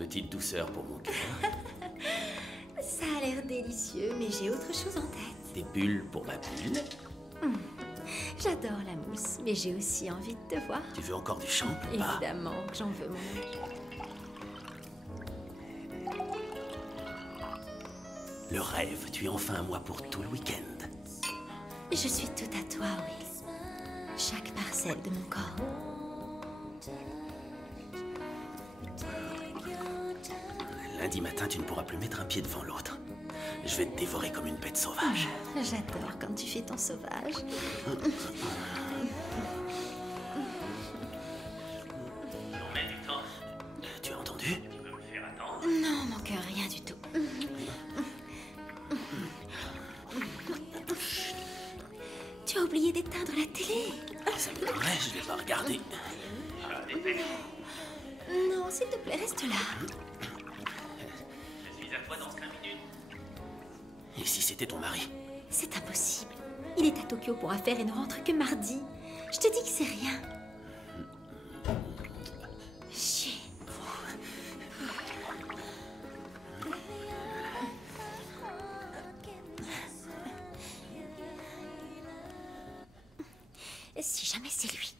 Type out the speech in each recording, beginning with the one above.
Petite douceur pour mon cœur. Ça a l'air délicieux, mais j'ai autre chose en tête. Des bulles pour ma bulle. J'adore la mousse, mais j'ai aussi envie de te voir. Tu veux encore du shampoing? Évidemment que j'en veux, mon ange. Le rêve, tu es enfin à moi pour tout le week-end. Je suis tout à toi, Will. Chaque parcelle de mon corps. Lundi matin, tu ne pourras plus mettre un pied devant l'autre. Je vais te dévorer comme une bête sauvage. J'adore quand tu fais ton sauvage. Non mais du temps. Tu as entendu? Tu peux me faire attendre? Non, mon cœur, rien du tout. Tu as oublié d'éteindre la télé. Ça m'étonnerait, je vais pas regarder. Ah, dépêche. Non, s'il te plaît, reste là. Je suis à toi dans 5 minutes. Et si c'était ton mari? C'est impossible. Il est à Tokyo pour affaires et ne rentre que mardi. Je te dis que c'est rien. Chier. Si jamais c'est lui,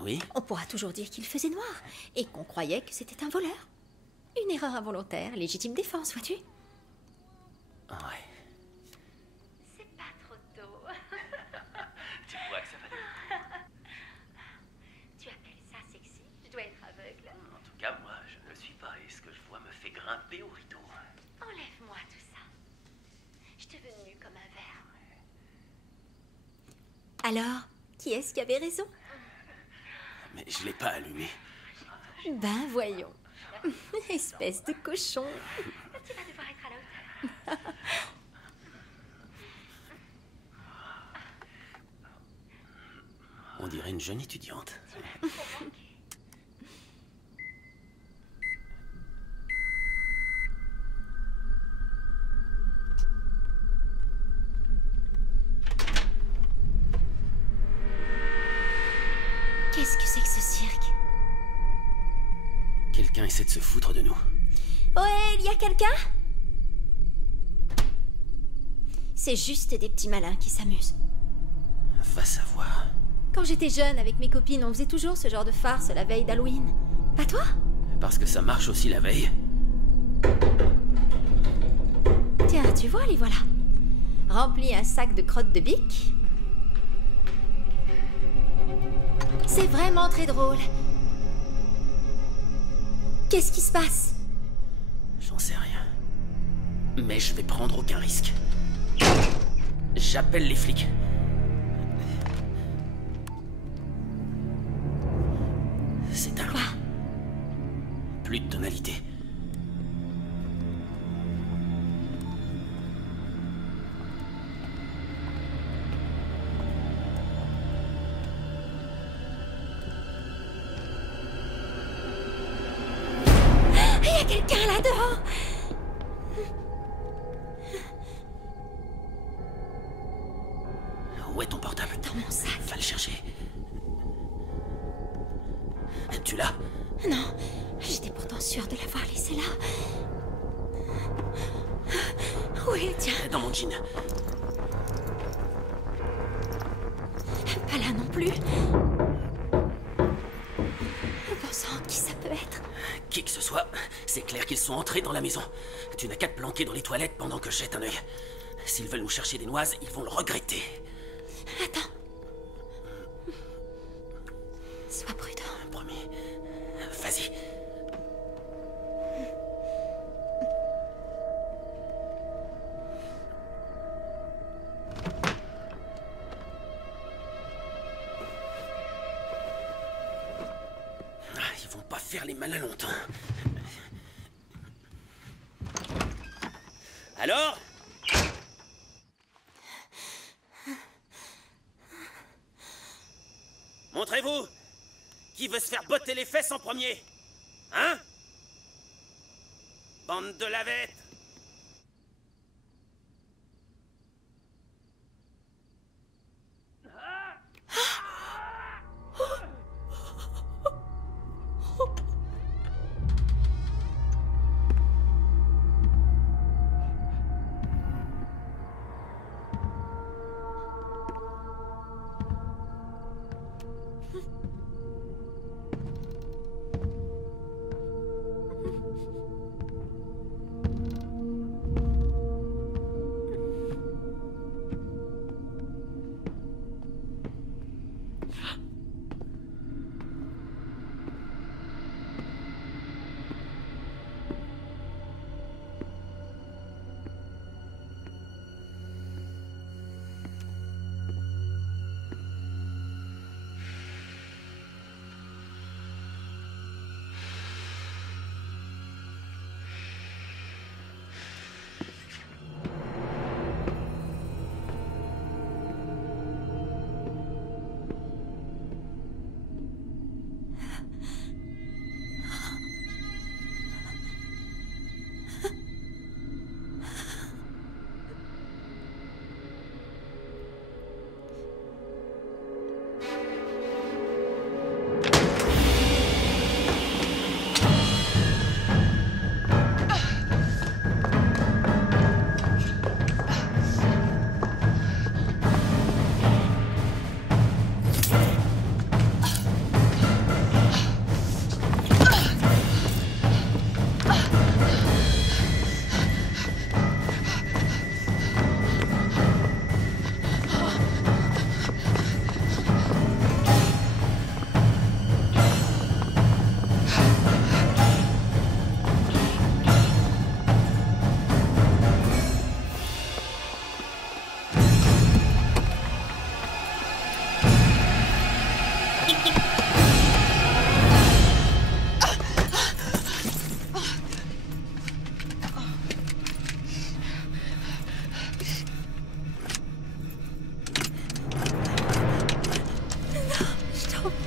Oui? on pourra toujours dire qu'il faisait noir et qu'on croyait que c'était un voleur. Une erreur involontaire, légitime défense, vois-tu? Ouais. C'est pas trop tôt. Tu vois que ça va aller. Tu appelles ça sexy? Je dois être aveugle. En tout cas, moi, je ne le suis pas et ce que je vois me fait grimper au rideau. Enlève-moi tout ça. Je te veux nu comme un verre. Alors, qui est-ce qui avait raison? Mais je l'ai pas allumé. Ben voyons. Espèce de cochon. Tu vas devoir être à la hauteur. On dirait une jeune étudiante. Qu'est-ce que c'est que ce cirque? Quelqu'un essaie de se foutre de nous. Ouais, il y a quelqu'un? C'est juste des petits malins qui s'amusent. Va savoir. Quand j'étais jeune, avec mes copines, on faisait toujours ce genre de farce la veille d'Halloween. Pas toi? Parce que ça marche aussi la veille. Tiens, tu vois, les voilà. Remplis un sac de crottes de bique. C'est vraiment très drôle. Qu'est-ce qui se passe? J'en sais rien. Mais je vais prendre aucun risque. J'appelle les flics. C'est un Quoi? Plus de tonalité. Il y a quelqu'un là-dehors! Où est ton portable? Dans mon sac. Va le chercher. Tu l'as? Non, j'étais pourtant sûre de l'avoir laissé là. Oui, tiens, Dans mon jean. pas là non plus. Bon sang, qui ça peut être? Qui que ce soit, c'est clair qu'ils sont entrés dans la maison. Tu n'as qu'à te planquer dans les toilettes pendant que je jette un œil. S'ils veulent nous chercher des noises, ils vont le regretter. Attends. Sois prudent. Promis. Vas-y. Ah, ils vont pas faire les malins longtemps. Alors? Montrez-vous! Qui veut se faire botter les fesses en premier? Hein? Bande de lavettes!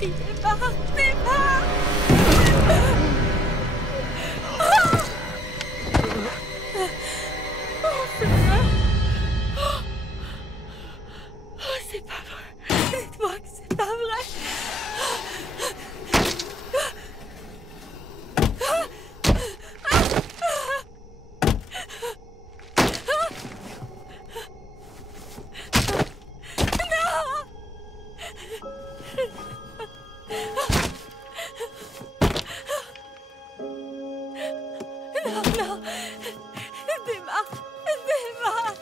Démarre, démarre. Oh, c'est vrai. Oh, c'est pas vrai. Dites-moi que c'est pas vrai. Non, non. Démarre, démarre.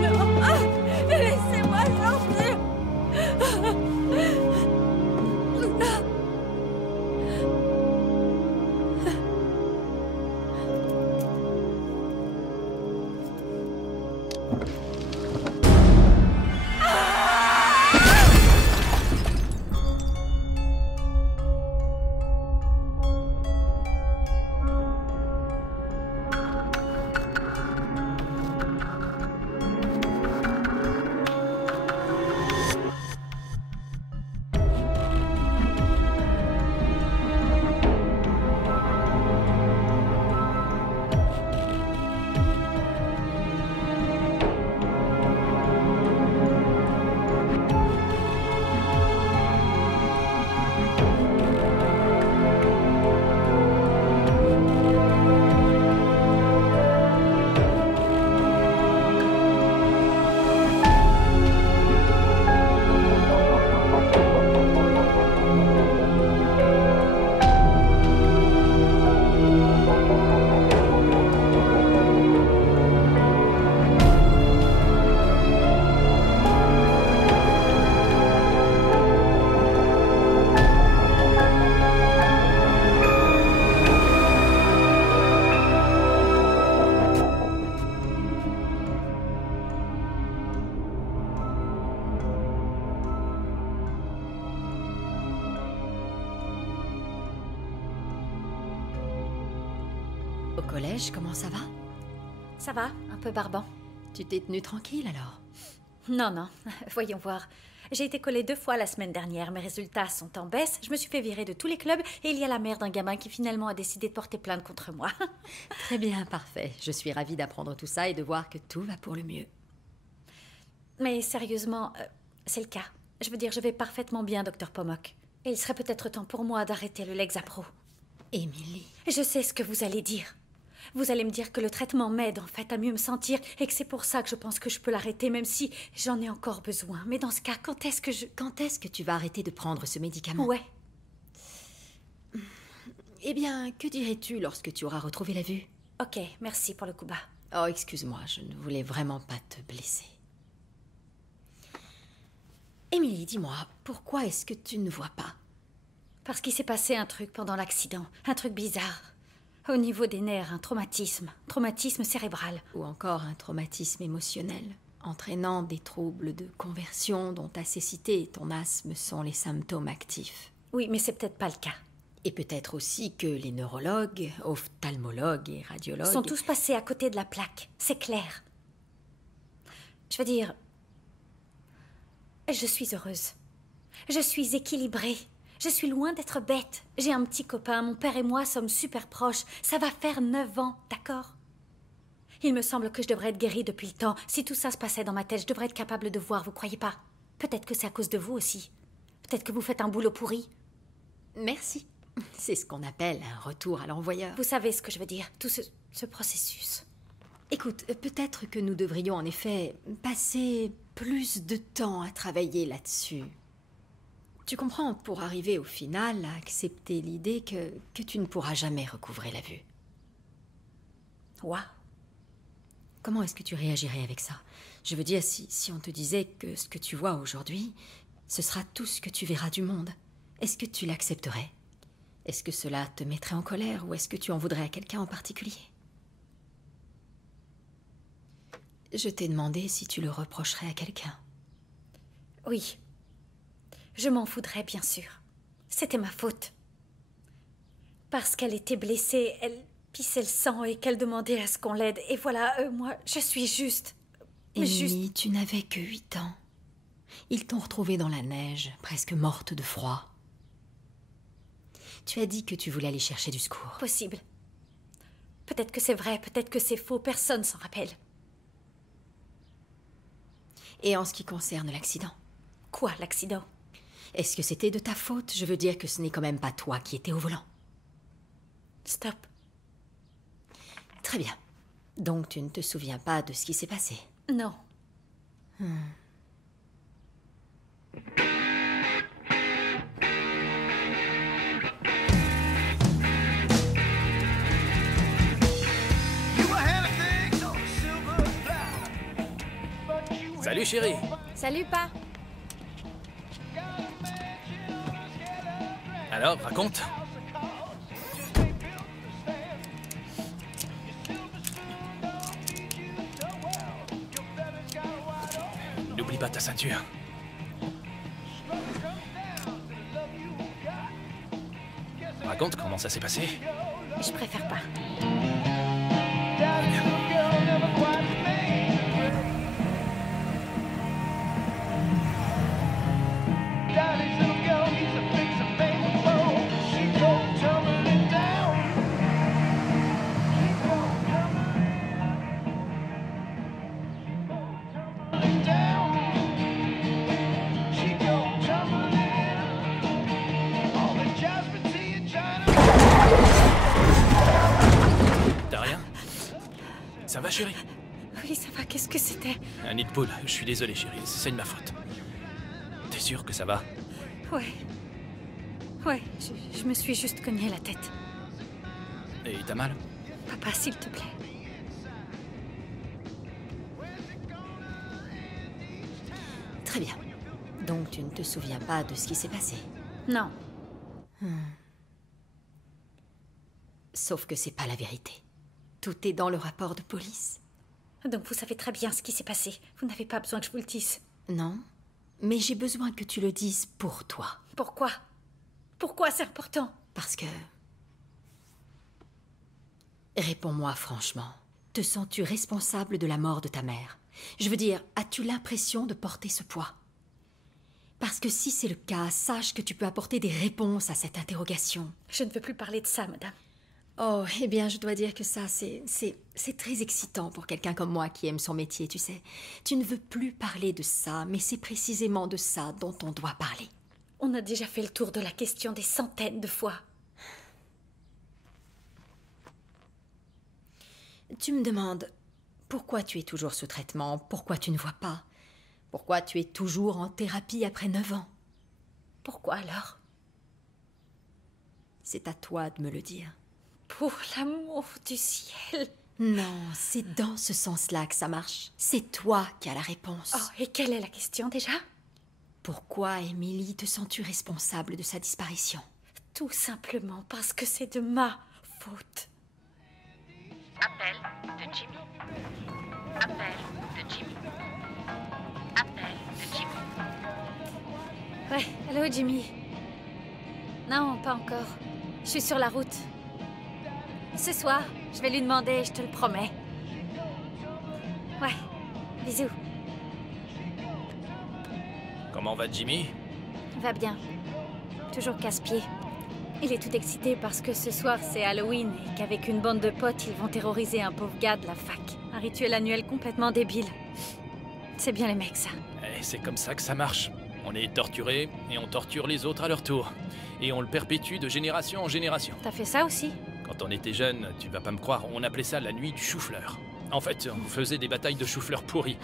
Non, laissez-moi sortir. Au collège, comment ça va? Ça va, un peu barbant. Tu t'es tenue tranquille alors? Non, non, voyons voir. J'ai été collée 2 fois la semaine dernière, mes résultats sont en baisse, je me suis fait virer de tous les clubs et il y a la mère d'un gamin qui finalement a décidé de porter plainte contre moi. Très bien, parfait. Je suis ravie d'apprendre tout ça et de voir que tout va pour le mieux. Mais sérieusement, c'est le cas. Je veux dire, je vais parfaitement bien, Dr Pomok. Et il serait peut-être temps pour moi d'arrêter le Lexapro. Émilie. Je sais ce que vous allez dire. Vous allez me dire que le traitement m'aide en fait à mieux me sentir et que c'est pour ça que je pense que je peux l'arrêter même si j'en ai encore besoin. Mais dans ce cas, quand est-ce que tu vas arrêter de prendre ce médicament? Ouais. Eh bien, que dirais-tu lorsque tu auras retrouvé la vue? Ok, merci pour le coup bas. Oh, excuse-moi, je ne voulais vraiment pas te blesser. Émilie, dis-moi, pourquoi est-ce que tu ne vois pas? Parce qu'il s'est passé un truc pendant l'accident, un truc bizarre. Au niveau des nerfs, un traumatisme cérébral. Ou encore un traumatisme émotionnel, entraînant des troubles de conversion dont ta cécité et ton asthme sont les symptômes actifs. Oui, mais c'est peut-être pas le cas. Et peut-être aussi que les neurologues, ophtalmologues et radiologues... sont tous passés à côté de la plaque, c'est clair. Je veux dire... Je suis heureuse. Je suis équilibrée. Je suis loin d'être bête. J'ai un petit copain, mon père et moi sommes super proches. Ça va faire 9 ans, d'accord? Il me semble que je devrais être guérie depuis le temps. Si tout ça se passait dans ma tête, je devrais être capable de voir, vous croyez pas? Peut-être que c'est à cause de vous aussi. Peut-être que vous faites un boulot pourri. Merci. C'est ce qu'on appelle un retour à l'envoyeur. Vous savez ce que je veux dire, tout ce processus. Écoute, peut-être que nous devrions en effet passer plus de temps à travailler là-dessus. Tu comprends, pour arriver au final à accepter l'idée que tu ne pourras jamais recouvrer la vue. Waouh. Comment est-ce que tu réagirais avec ça? Je veux dire, si on te disait que ce que tu vois aujourd'hui, ce sera tout ce que tu verras du monde, est-ce que tu l'accepterais? Est-ce que cela te mettrait en colère ou est-ce que tu en voudrais à quelqu'un en particulier? Je t'ai demandé si tu le reprocherais à quelqu'un. Oui. Je m'en voudrais, bien sûr. C'était ma faute. Parce qu'elle était blessée, elle pissait le sang et qu'elle demandait à ce qu'on l'aide. Et voilà, moi, je suis juste... Emily, tu n'avais que 8 ans. Ils t'ont retrouvée dans la neige, presque morte de froid. Tu as dit que tu voulais aller chercher du secours. Possible. Peut-être que c'est vrai, peut-être que c'est faux, personne s'en rappelle. Et en ce qui concerne l'accident? Quoi, l'accident? Est-ce que c'était de ta faute? Je veux dire que ce n'est quand même pas toi qui étais au volant. Stop. Très bien. Donc tu ne te souviens pas de ce qui s'est passé? Non. Salut chérie. Salut, pas. Alors, raconte. N'oublie pas ta ceinture. Raconte comment ça s'est passé. Je préfère pas. T'as rien? Ça va chérie? Oui, ça va, qu'est-ce que c'était? Un nid de poule. Je suis désolé chérie, c'est de ma faute. T'es sûre que ça va? Ouais. Ouais, je me suis juste cogné la tête. Et t'as mal? Papa, s'il te plaît. Très bien. Donc tu ne te souviens pas de ce qui s'est passé? Non. Sauf que c'est pas la vérité. Tout est dans le rapport de police. Donc vous savez très bien ce qui s'est passé. Vous n'avez pas besoin que je vous le dise. Non, mais j'ai besoin que tu le dises pour toi. Pourquoi? Pourquoi c'est important? Parce que... Réponds-moi franchement. Te sens-tu responsable de la mort de ta mère? Je veux dire, as-tu l'impression de porter ce poids? Parce que si c'est le cas, sache que tu peux apporter des réponses à cette interrogation. Je ne veux plus parler de ça, madame. Oh, eh bien, je dois dire que ça, c'est très excitant pour quelqu'un comme moi qui aime son métier, tu sais. Tu ne veux plus parler de ça, mais c'est précisément de ça dont on doit parler. On a déjà fait le tour de la question des centaines de fois. Tu me demandes pourquoi tu es toujours sous traitement, pourquoi tu ne vois pas, pourquoi tu es toujours en thérapie après 9 ans. Pourquoi alors? C'est à toi de me le dire. Pour l'amour du ciel. Non, c'est dans ce sens-là que ça marche. C'est toi qui as la réponse. Oh, et quelle est la question déjà? Pourquoi, Emily, te sens-tu responsable de sa disparition? Tout simplement parce que c'est de ma faute. Appel de Jimmy. Appel de Jimmy. Appel de Jimmy. Ouais, allô Jimmy. Non, pas encore. Je suis sur la route. Ce soir, je vais lui demander, je te le promets. Ouais, bisous. Comment va Jimmy? Va bien. Toujours casse-pied. Il est tout excité parce que ce soir c'est Halloween et qu'avec une bande de potes, ils vont terroriser un pauvre gars de la fac. Un rituel annuel complètement débile. C'est bien les mecs, ça. Eh, c'est comme ça que ça marche. On est torturés et on torture les autres à leur tour. Et on le perpétue de génération en génération. T'as fait ça aussi? Quand on était jeune, tu vas pas me croire, on appelait ça la nuit du chou-fleur. En fait, on faisait des batailles de chou-fleur pourris.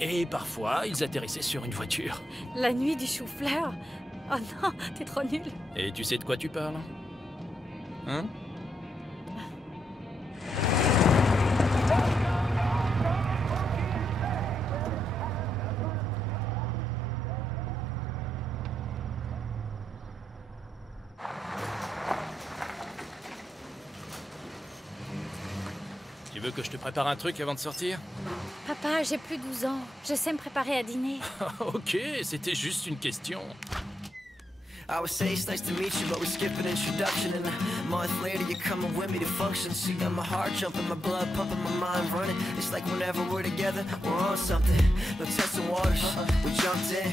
Et parfois, ils atterrissaient sur une voiture. La nuit du chou-fleur? Oh non, t'es trop nul. Et tu sais de quoi tu parles? Hein? Tu veux que je te prépare un truc avant de sortir? Papa, j'ai plus 12 ans. Je sais me préparer à dîner. Ok, c'était juste une question. I would say it's nice to meet you, but we skip an introduction. And a month later, you're coming with me to function. So you got my heart jumping, my blood pumping, my mind running. It's like whenever we're together, we're on something. No testing waters, we jumped in.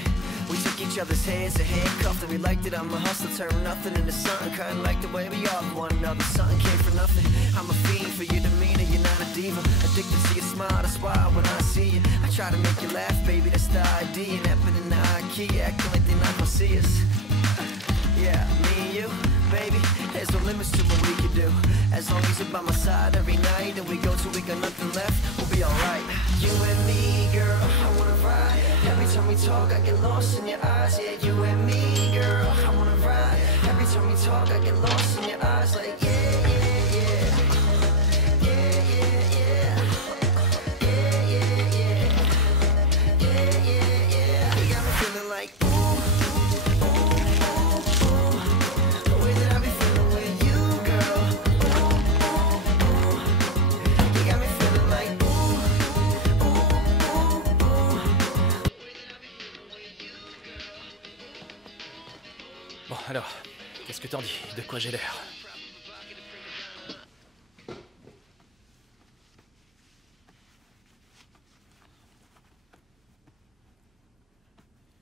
We took each other's hands and handcuffed, and we liked it. I'm a hustler, turn nothing into something. Kinda like the way we are with one another. Something came for nothing. I'm a fiend for your demeanor, you're not a diva. Addicted to your smile, that's why when I see you, I try to make you laugh, baby. That's the idea. And up in the IKEA, acting like they're not gonna see us. Yeah, me and you, baby, there's no limits to what we can do. As long as you're by my side every night, and we go till we got nothing left, we'll be alright. You and me, girl, I wanna ride. Every time we talk, I get lost in your eyes. Yeah, you and me, girl, I wanna ride. Every time we talk, I get lost in your eyes. Like, yeah, yeah, yeah. Yeah, yeah, yeah. Yeah, yeah, yeah. Yeah, yeah, yeah. You got me feeling like, Bon, alors, qu'est-ce que t'en dis? De quoi j'ai l'air?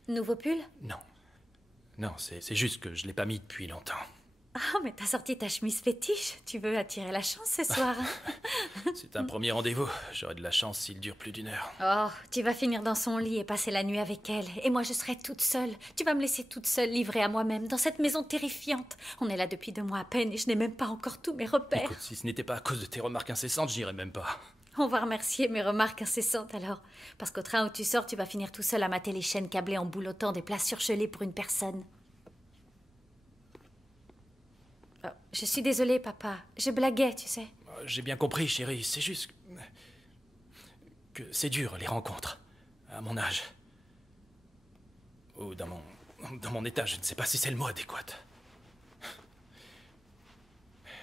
Nouveau pull? Non. Non, c'est juste que je l'ai pas mis depuis longtemps. Ah, mais t'as sorti ta chemise fétiche. Tu veux attirer la chance ce soir, hein? C'est un premier rendez-vous. J'aurai de la chance s'il dure plus d'1 heure. Oh, tu vas finir dans son lit et passer la nuit avec elle. Et moi, je serai toute seule. Tu vas me laisser toute seule, livrée à moi-même, dans cette maison terrifiante. On est là depuis 2 mois à peine et je n'ai même pas encore tous mes repères. Écoute, si ce n'était pas à cause de tes remarques incessantes, j'irais même pas. On va remercier mes remarques incessantes alors. Parce qu'au train où tu sors, tu vas finir tout seul à mater les chaînes câblées en boulotant des places surgelées pour une personne. Oh, je suis désolée, papa. Je blaguais, tu sais. J'ai bien compris, chérie. C'est juste que c'est dur, les rencontres. À mon âge. Ou dans mon état, je ne sais pas si c'est le mot adéquat.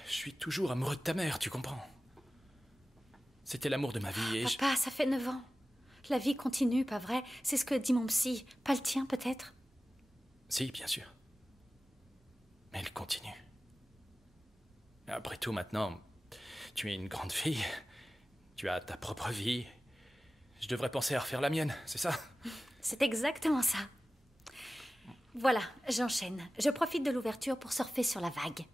Je suis toujours amoureux de ta mère, tu comprends? C'était l'amour de ma vie et Papa, ça fait 9 ans. La vie continue, pas vrai? C'est ce que dit mon psy. Pas le tien, peut-être? Si, bien sûr. Mais elle continue. Après tout, maintenant, tu es une grande fille. Tu as ta propre vie. Je devrais penser à refaire la mienne, c'est ça? C'est exactement ça. Voilà, j'enchaîne. Je profite de l'ouverture pour surfer sur la vague.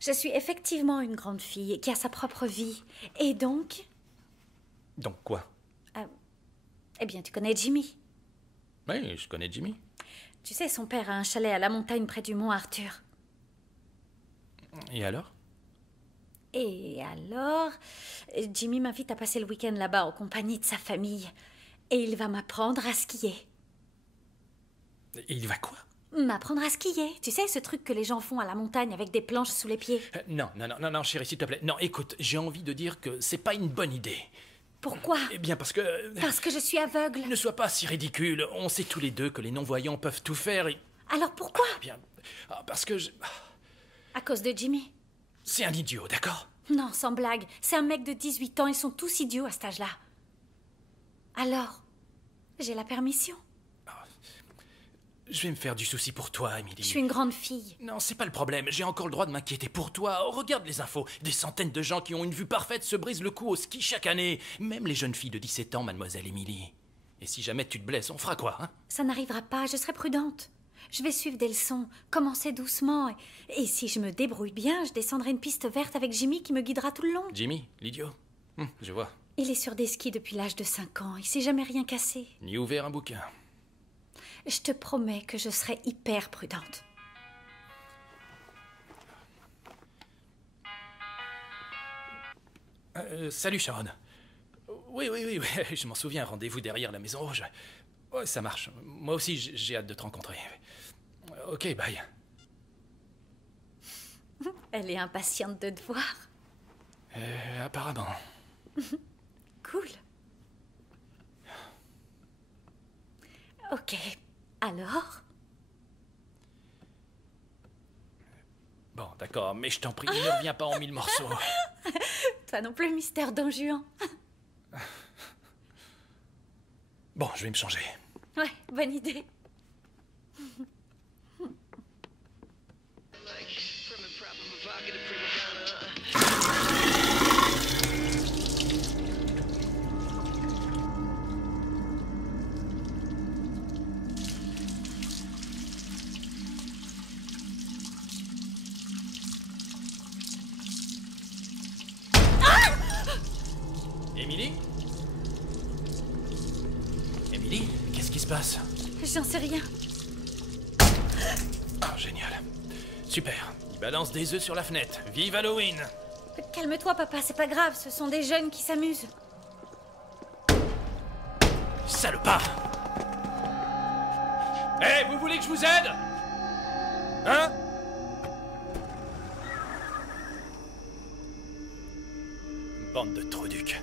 Je suis effectivement une grande fille qui a sa propre vie. Et donc... Donc quoi? Eh bien, tu connais Jimmy. Oui, je connais Jimmy. Tu sais, son père a un chalet à la montagne près du mont Arthur. Et alors? Et alors, Jimmy m'invite à passer le week-end là-bas en compagnie de sa famille. Et il va m'apprendre à skier. Il va quoi? M'apprendre à skier. Tu sais, ce truc que les gens font à la montagne avec des planches sous les pieds. Non, chérie, s'il te plaît. Non, écoute, j'ai envie de dire que c'est pas une bonne idée. Pourquoi? Eh bien, parce que... Parce que je suis aveugle. Ne sois pas si ridicule. On sait tous les deux que les non-voyants peuvent tout faire et... Alors pourquoi? Eh bien, parce que À cause de Jimmy. C'est un idiot, d'accord? Non, sans blague. C'est un mec de 18 ans. Ils sont tous idiots à cet âge-là. Alors, j'ai la permission. Je vais me faire du souci pour toi, Emily. Je suis une grande fille. Non, c'est pas le problème. J'ai encore le droit de m'inquiéter pour toi. Oh, regarde les infos. Des centaines de gens qui ont une vue parfaite se brisent le cou au ski chaque année. Même les jeunes filles de 17 ans, mademoiselle Emily. Et si jamais tu te blesses, on fera quoi, hein? Ça n'arrivera pas. Je serai prudente. Je vais suivre des leçons, commencer doucement. Et si je me débrouille bien, je descendrai une piste verte avec Jimmy qui me guidera tout le long. Jimmy, l'idiot? Je vois. Il est sur des skis depuis l'âge de 5 ans. Il s'est jamais rien cassé. Ni ouvert un bouquin. Je te promets que je serai hyper prudente. Salut, Sharon. Oui, je m'en souviens, rendez-vous derrière la Maison Rouge. Ouais, ça marche. Moi aussi, j'ai hâte de te rencontrer. Ok, bye. Elle est impatiente de te voir. Apparemment. Cool. Ok. Alors? Bon, d'accord, mais je t'en prie, ne reviens pas en 1000 morceaux. Toi non plus, mystère Don Juan. Bon, je vais me changer. Ouais, bonne idée. se passe? J'en sais rien. Ah, génial. Super. Il balance des œufs sur la fenêtre. Vive Halloween! Calme-toi, papa, c'est pas grave, ce sont des jeunes qui s'amusent. Salopard! Hé, vous voulez que je vous aide? Hein? Bande de trauducs.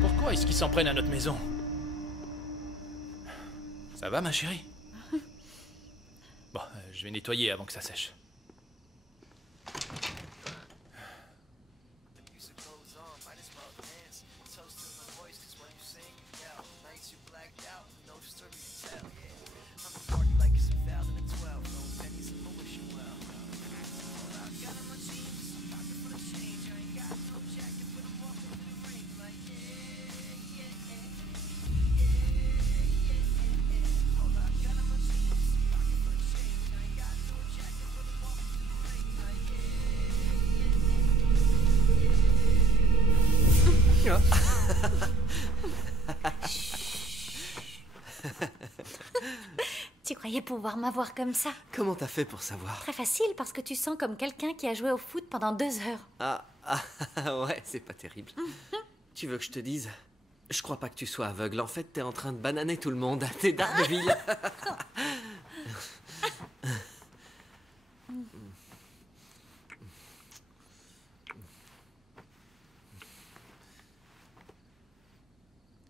Pourquoi est-ce qu'ils s'en prennent à notre maison? Ça va, ma chérie? Bon, je vais nettoyer avant que ça sèche. Tu croyais pouvoir m'avoir comme ça? Comment t'as fait pour savoir? Très facile, parce que tu sens comme quelqu'un qui a joué au foot pendant 2 heures. Ouais, c'est pas terrible. Tu veux que je te dise? Je crois pas que tu sois aveugle. En fait, t'es en train de bananer tout le monde. T'es d'Ardeville.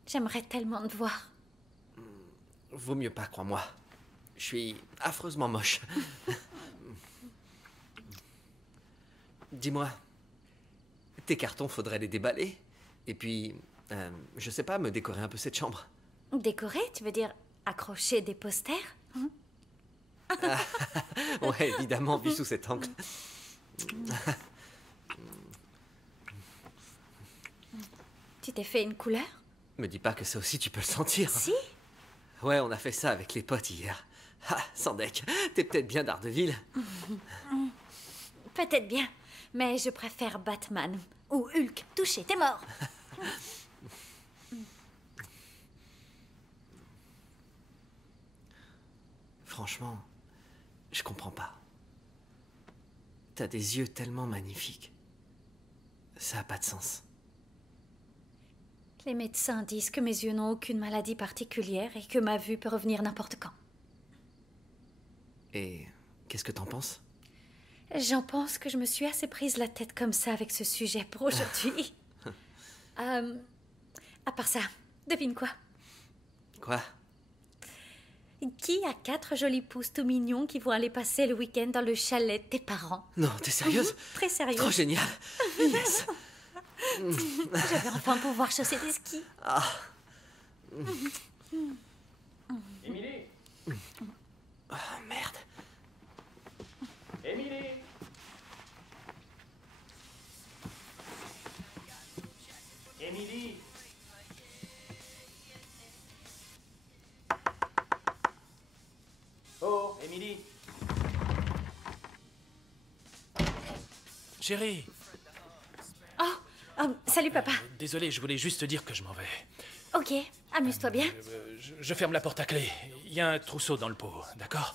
J'aimerais tellement te voir. Vaut mieux pas, crois-moi. Je suis affreusement moche. Dis-moi, tes cartons, faudrait les déballer. Et puis, je sais pas, me décorer un peu cette chambre. Décorer, tu veux dire accrocher des posters? Ouais, évidemment, vu sous cet angle. Tu t'es fait une couleur? Me dis pas que ça aussi tu peux le sentir. Si. Ouais, on a fait ça avec les potes hier. Ah, Sandek, t'es peut-être bien d'Ardeville. Peut-être bien, mais je préfère Batman ou Hulk. Touché, t'es mort. Franchement, je comprends pas. T'as des yeux tellement magnifiques. Ça a pas de sens. Les médecins disent que mes yeux n'ont aucune maladie particulière et que ma vue peut revenir n'importe quand. Et qu'est-ce que t'en penses? J'en pense que je me suis assez prise la tête comme ça avec ce sujet pour aujourd'hui. À part ça, devine quoi? Quoi? Qui a 4 jolis pousses tout mignons qui vont aller passer le week-end dans le chalet de tes parents? Non, t'es sérieuse? Très sérieux. Trop génial. Yes. Je vais enfin pouvoir chausser des skis. Émilie! Oh, merde. Émilie! Émilie! Oh, Émilie! Chérie! Salut papa. Désolé, je voulais juste te dire que je m'en vais. Ok, amuse-toi bien. Je ferme la porte à clé. Il y a un trousseau dans le pot, d'accord?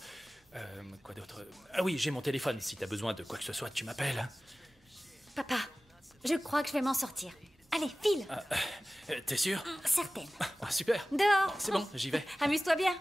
Quoi d'autre? Ah oui, j'ai mon téléphone. Si t'as besoin de quoi que ce soit, tu m'appelles. Hein. Papa, je crois que je vais m'en sortir. Allez, file. T'es sûr? Certaine. Ah, super. Dehors. C'est bon, j'y vais. Amuse-toi bien.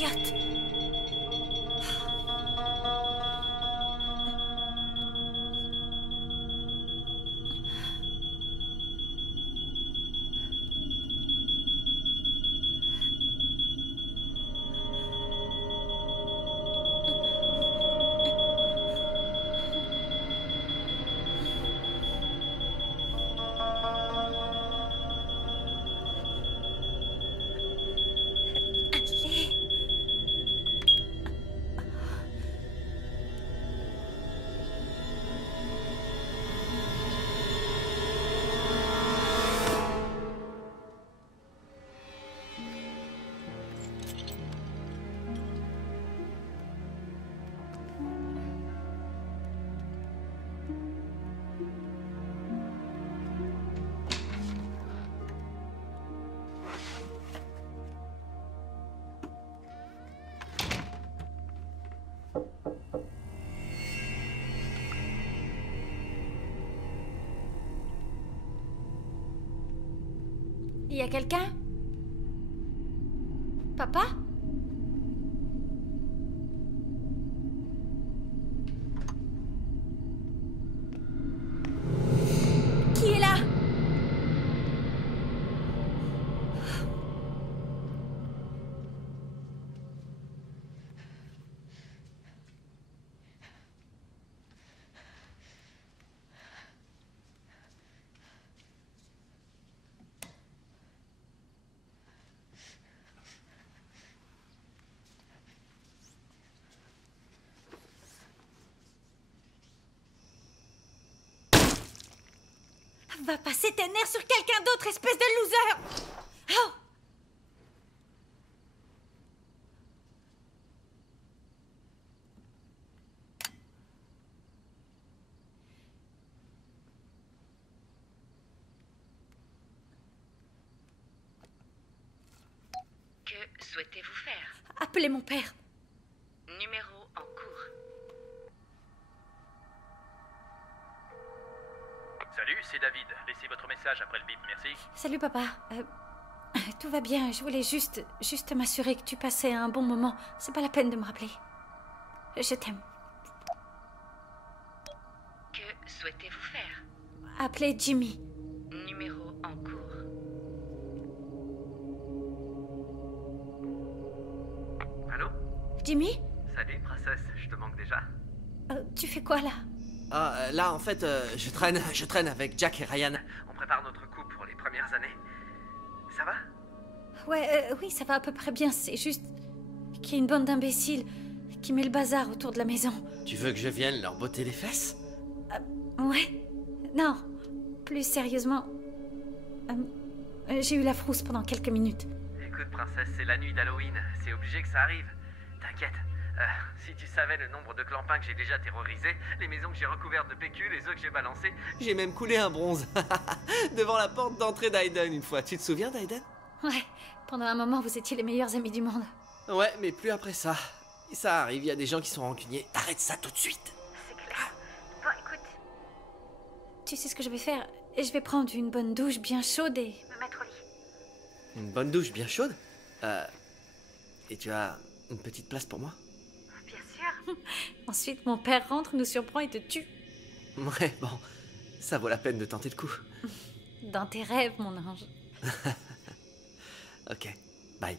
idiote. Il y a quelqu'un? Papa? Qui est là? Va passer tes nerfs sur quelqu'un d'autre, espèce de loser! Oh! Que souhaitez-vous faire? Appelez mon père. Numéro en cours. Salut, c'est David. Laissez votre message après le bip, merci. Salut papa. Tout va bien, je voulais juste m'assurer que tu passais un bon moment. C'est pas la peine de me rappeler. Je t'aime. Que souhaitez-vous faire? Appelez Jimmy. Numéro en cours. Allô? Jimmy? Salut, princesse, je te manque déjà. Tu fais quoi là? Là, en fait, je traîne avec Jack et Ryan. On prépare notre couple pour les premières années. Ça va? Ouais, oui, ça va à peu près bien. C'est juste qu'il y a une bande d'imbéciles qui met le bazar autour de la maison. Tu veux que je vienne leur botter les fesses? Ouais. Non. Plus sérieusement, j'ai eu la frousse pendant quelques minutes. Écoute, princesse, c'est la nuit d'Halloween. C'est obligé que ça arrive. T'inquiète. Si tu savais le nombre de clampins que j'ai déjà terrorisés, les maisons que j'ai recouvertes de PQ, les œufs que j'ai balancés... J'ai même coulé un bronze. Devant la porte d'entrée d'Aiden une fois. Tu te souviens d'Aiden? Ouais. Pendant un moment, vous étiez les meilleurs amis du monde. Ouais, mais plus après ça. Ça arrive, il y a des gens qui sont rancuniers. T'arrêtes ça tout de suite. C'est clair. Bon, écoute, Tu sais ce que je vais faire? Je vais prendre une bonne douche bien chaude et... me mettre au lit. Une bonne douche bien chaude. Et tu as une petite place pour moi? Bien sûr. Ensuite, mon père rentre, nous surprend et te tue. Ouais, bon. Ça vaut la peine de tenter le coup. Dans tes rêves, mon ange. Ok, bye.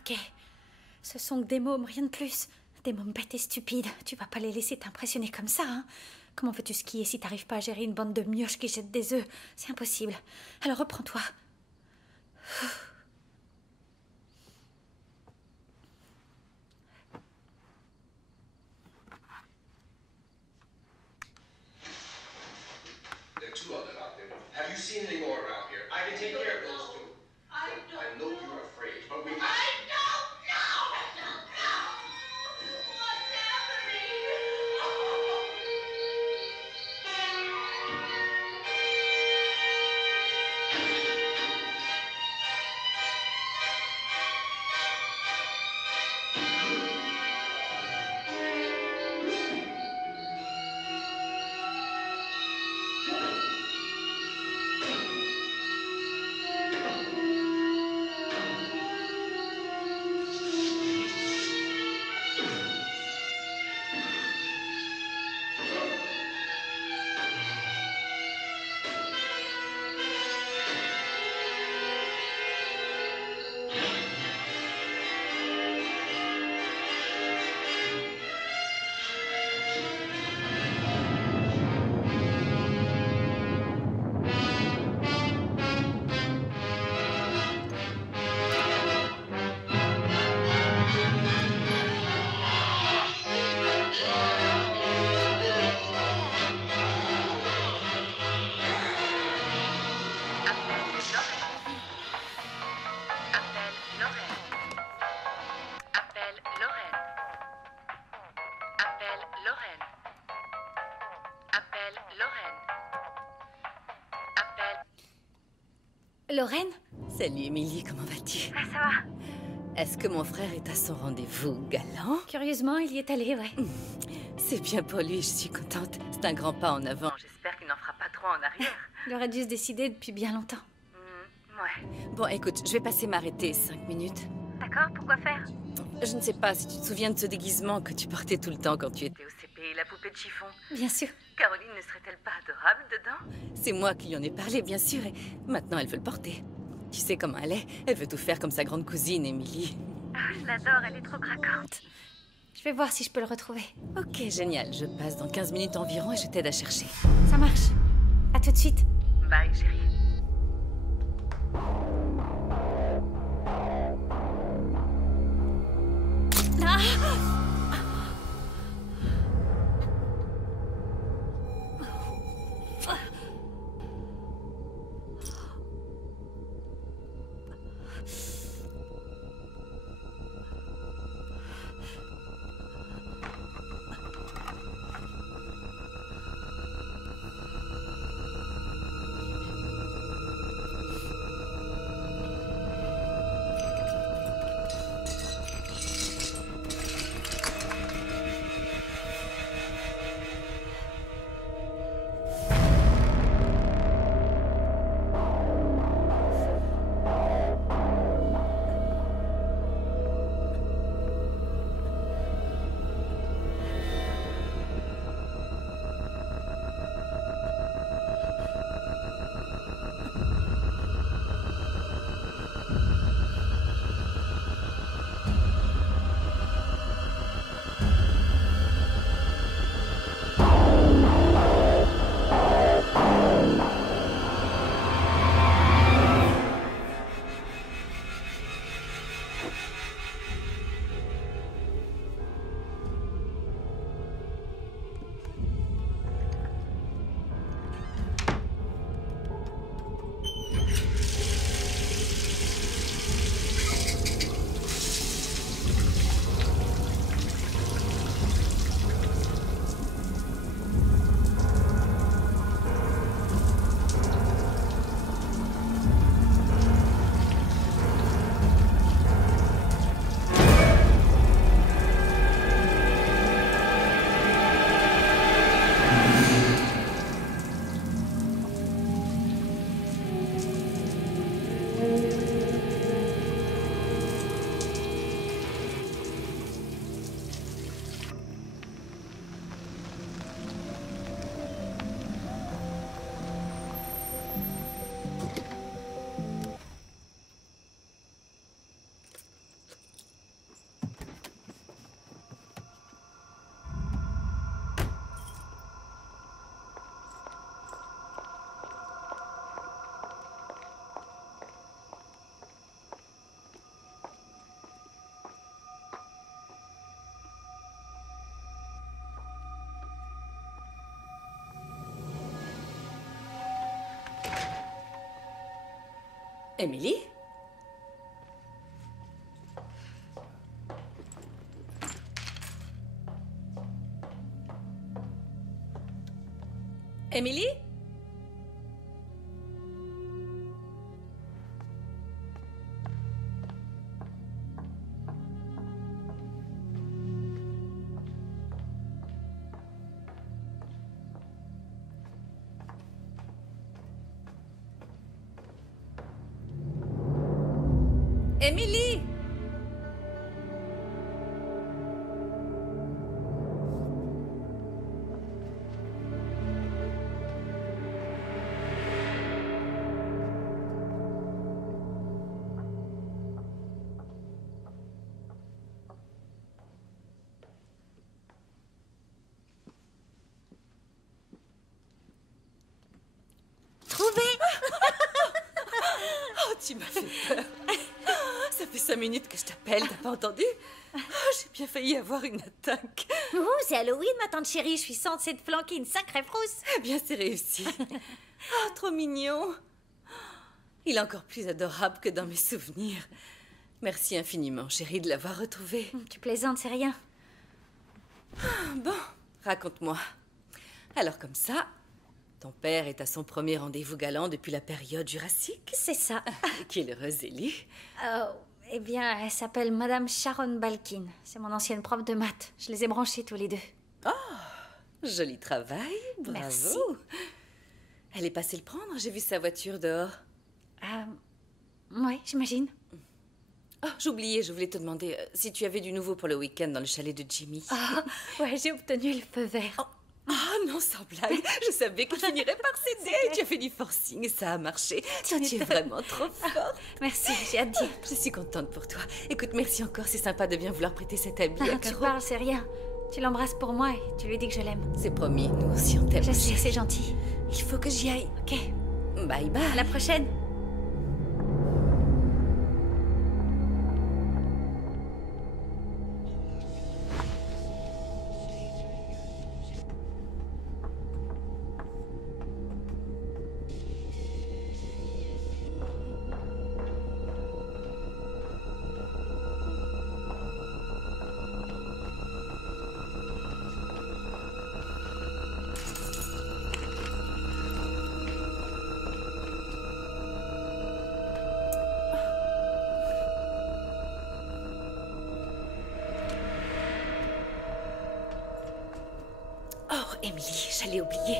Ok. Ce sont que des mômes, rien de plus. Des mômes bêtes et stupides. Tu vas pas les laisser t'impressionner comme ça, hein? Comment veux-tu skier si t'arrives pas à gérer une bande de mioches qui jettent des œufs? C'est impossible. Alors reprends-toi. There are two of them out there. Have you seen any more around here? I can take care of those two. I know you're afraid, but we... I don't know! What's happening? Lorraine? Salut Émilie, comment vas-tu? Ça va? Est-ce que mon frère est à son rendez-vous galant? Curieusement, il y est allé, ouais. C'est bien pour lui, je suis contente. C'est un grand pas en avant. J'espère qu'il n'en fera pas trop en arrière. Il aurait dû se décider depuis bien longtemps. Ouais. Bon, écoute, je vais passer m'arrêter 5 minutes. D'accord, pourquoi faire? Je ne sais pas si tu te souviens de ce déguisement que tu portais tout le temps quand tu étais au CP, la poupée de chiffon. Bien sûr. Caroline ne serait-elle pas adorable dedans? C'est moi qui lui en ai parlé, bien sûr, et maintenant elle veut le porter. Tu sais comment elle est, elle veut tout faire comme sa grande cousine, Émilie. Ah, je l'adore, elle est trop craquante. Je vais voir si je peux le retrouver. Ok, génial, je passe dans 15 minutes environ et je t'aide à chercher. Ça marche. À tout de suite. Bye, chérie. Emily? Emily? Emily! Trouvé! Oh, tu m'as fait peur. Ça fait 5 minutes que je t'appelle, t'as pas entendu? Oh, j'ai bien failli avoir une attaque. Ouh, c'est Halloween, ma tante chérie. Je suis censée te flanquer une sacrée frousse. Eh bien, c'est réussi. Oh, trop mignon. Il est encore plus adorable que dans mes souvenirs. Merci infiniment, chérie, de l'avoir retrouvé. Tu plaisantes, c'est rien. Bon, raconte-moi. Alors comme ça, ton père est à son premier rendez-vous galant depuis la période jurassique? C'est ça. Quelle heureuse Ellie. Eh bien, elle s'appelle Madame Sharon Balkin. C'est mon ancienne prof de maths. Je les ai branchés tous les deux. Oh, joli travail, bravo. Merci. Elle est passée le prendre, j'ai vu sa voiture dehors. Ouais, j'imagine. Oh, j'oubliais, je voulais te demander si tu avais du nouveau pour le week-end dans le chalet de Jimmy. Ouais, j'ai obtenu le feu vert. Oh non, sans blague, je savais qu'il finirait par céder. Tu as fait du forcing et ça a marché. Tu es vraiment trop forte. Merci, j'ai hâte d'y être. Je suis contente pour toi. Écoute, merci encore, c'est sympa de bien vouloir prêter cet habit à Tu Caro. parles, c'est rien. Tu l'embrasses pour moi et tu lui dis que je l'aime. C'est promis, nous aussi on t'aime. Je sais, c'est gentil. Il faut que j'y aille. Ok. Bye bye. À la prochaine. Oh, Emily, j'allais oublier.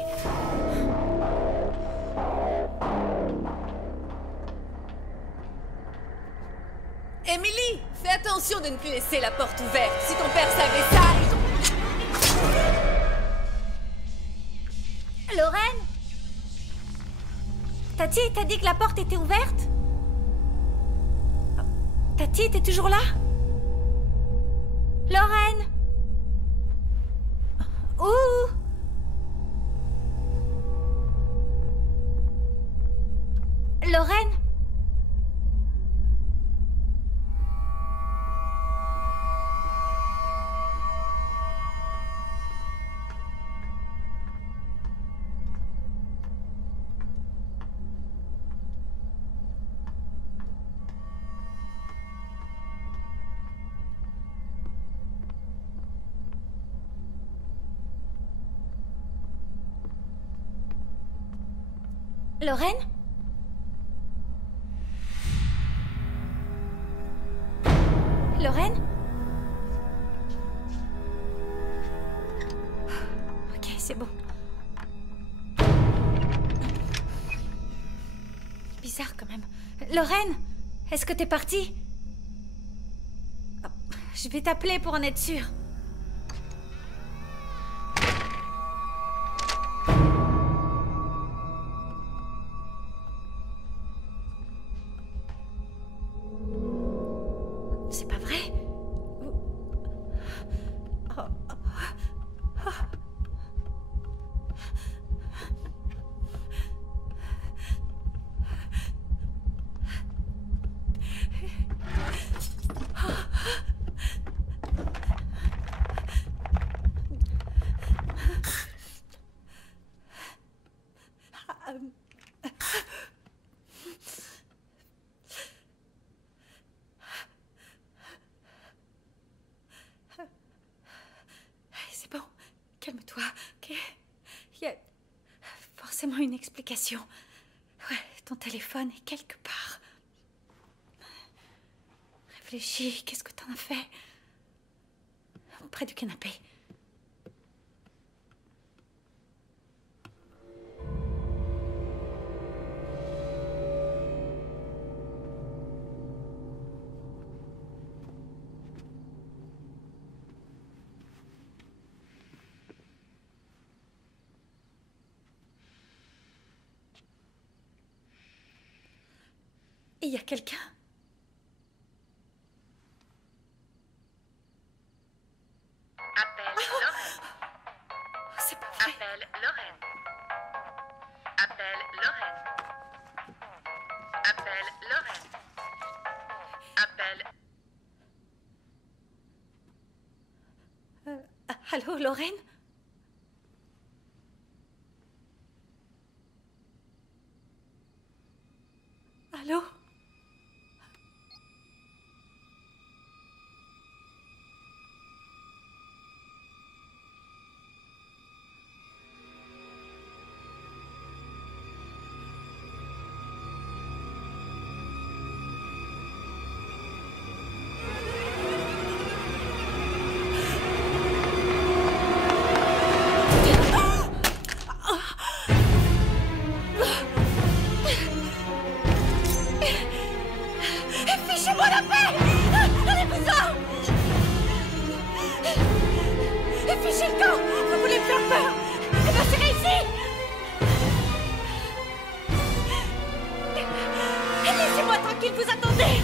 Emily, fais attention de ne plus laisser la porte ouverte. Si ton père savait ça... Lorraine? Tati, t'as dit que la porte était ouverte? Tati, t'es toujours là? Lorraine? Ouh! Lorraine? Lorraine? Lorraine? Ok, c'est bon. Bizarre quand même. Lorraine? Est-ce que t'es partie? Je vais t'appeler pour en être sûre. C'est pas vrai? forcément une explication. Ouais, ton téléphone est quelque part. Réfléchis, qu'est-ce que t'en as fait? Près du canapé. Il y a quelqu'un? Appelle Lorraine. C'est pas vrai. Appelle Lorraine. Appelle Lorraine. Appelle Lorraine. Appelle. Allô, Lorraine? Allô? Fichez-moi la paix! Allez-vous-en! Fichez le camp! Vous voulez me faire peur? Eh bien, c'est réussi! Laissez-moi tranquille, vous attendez!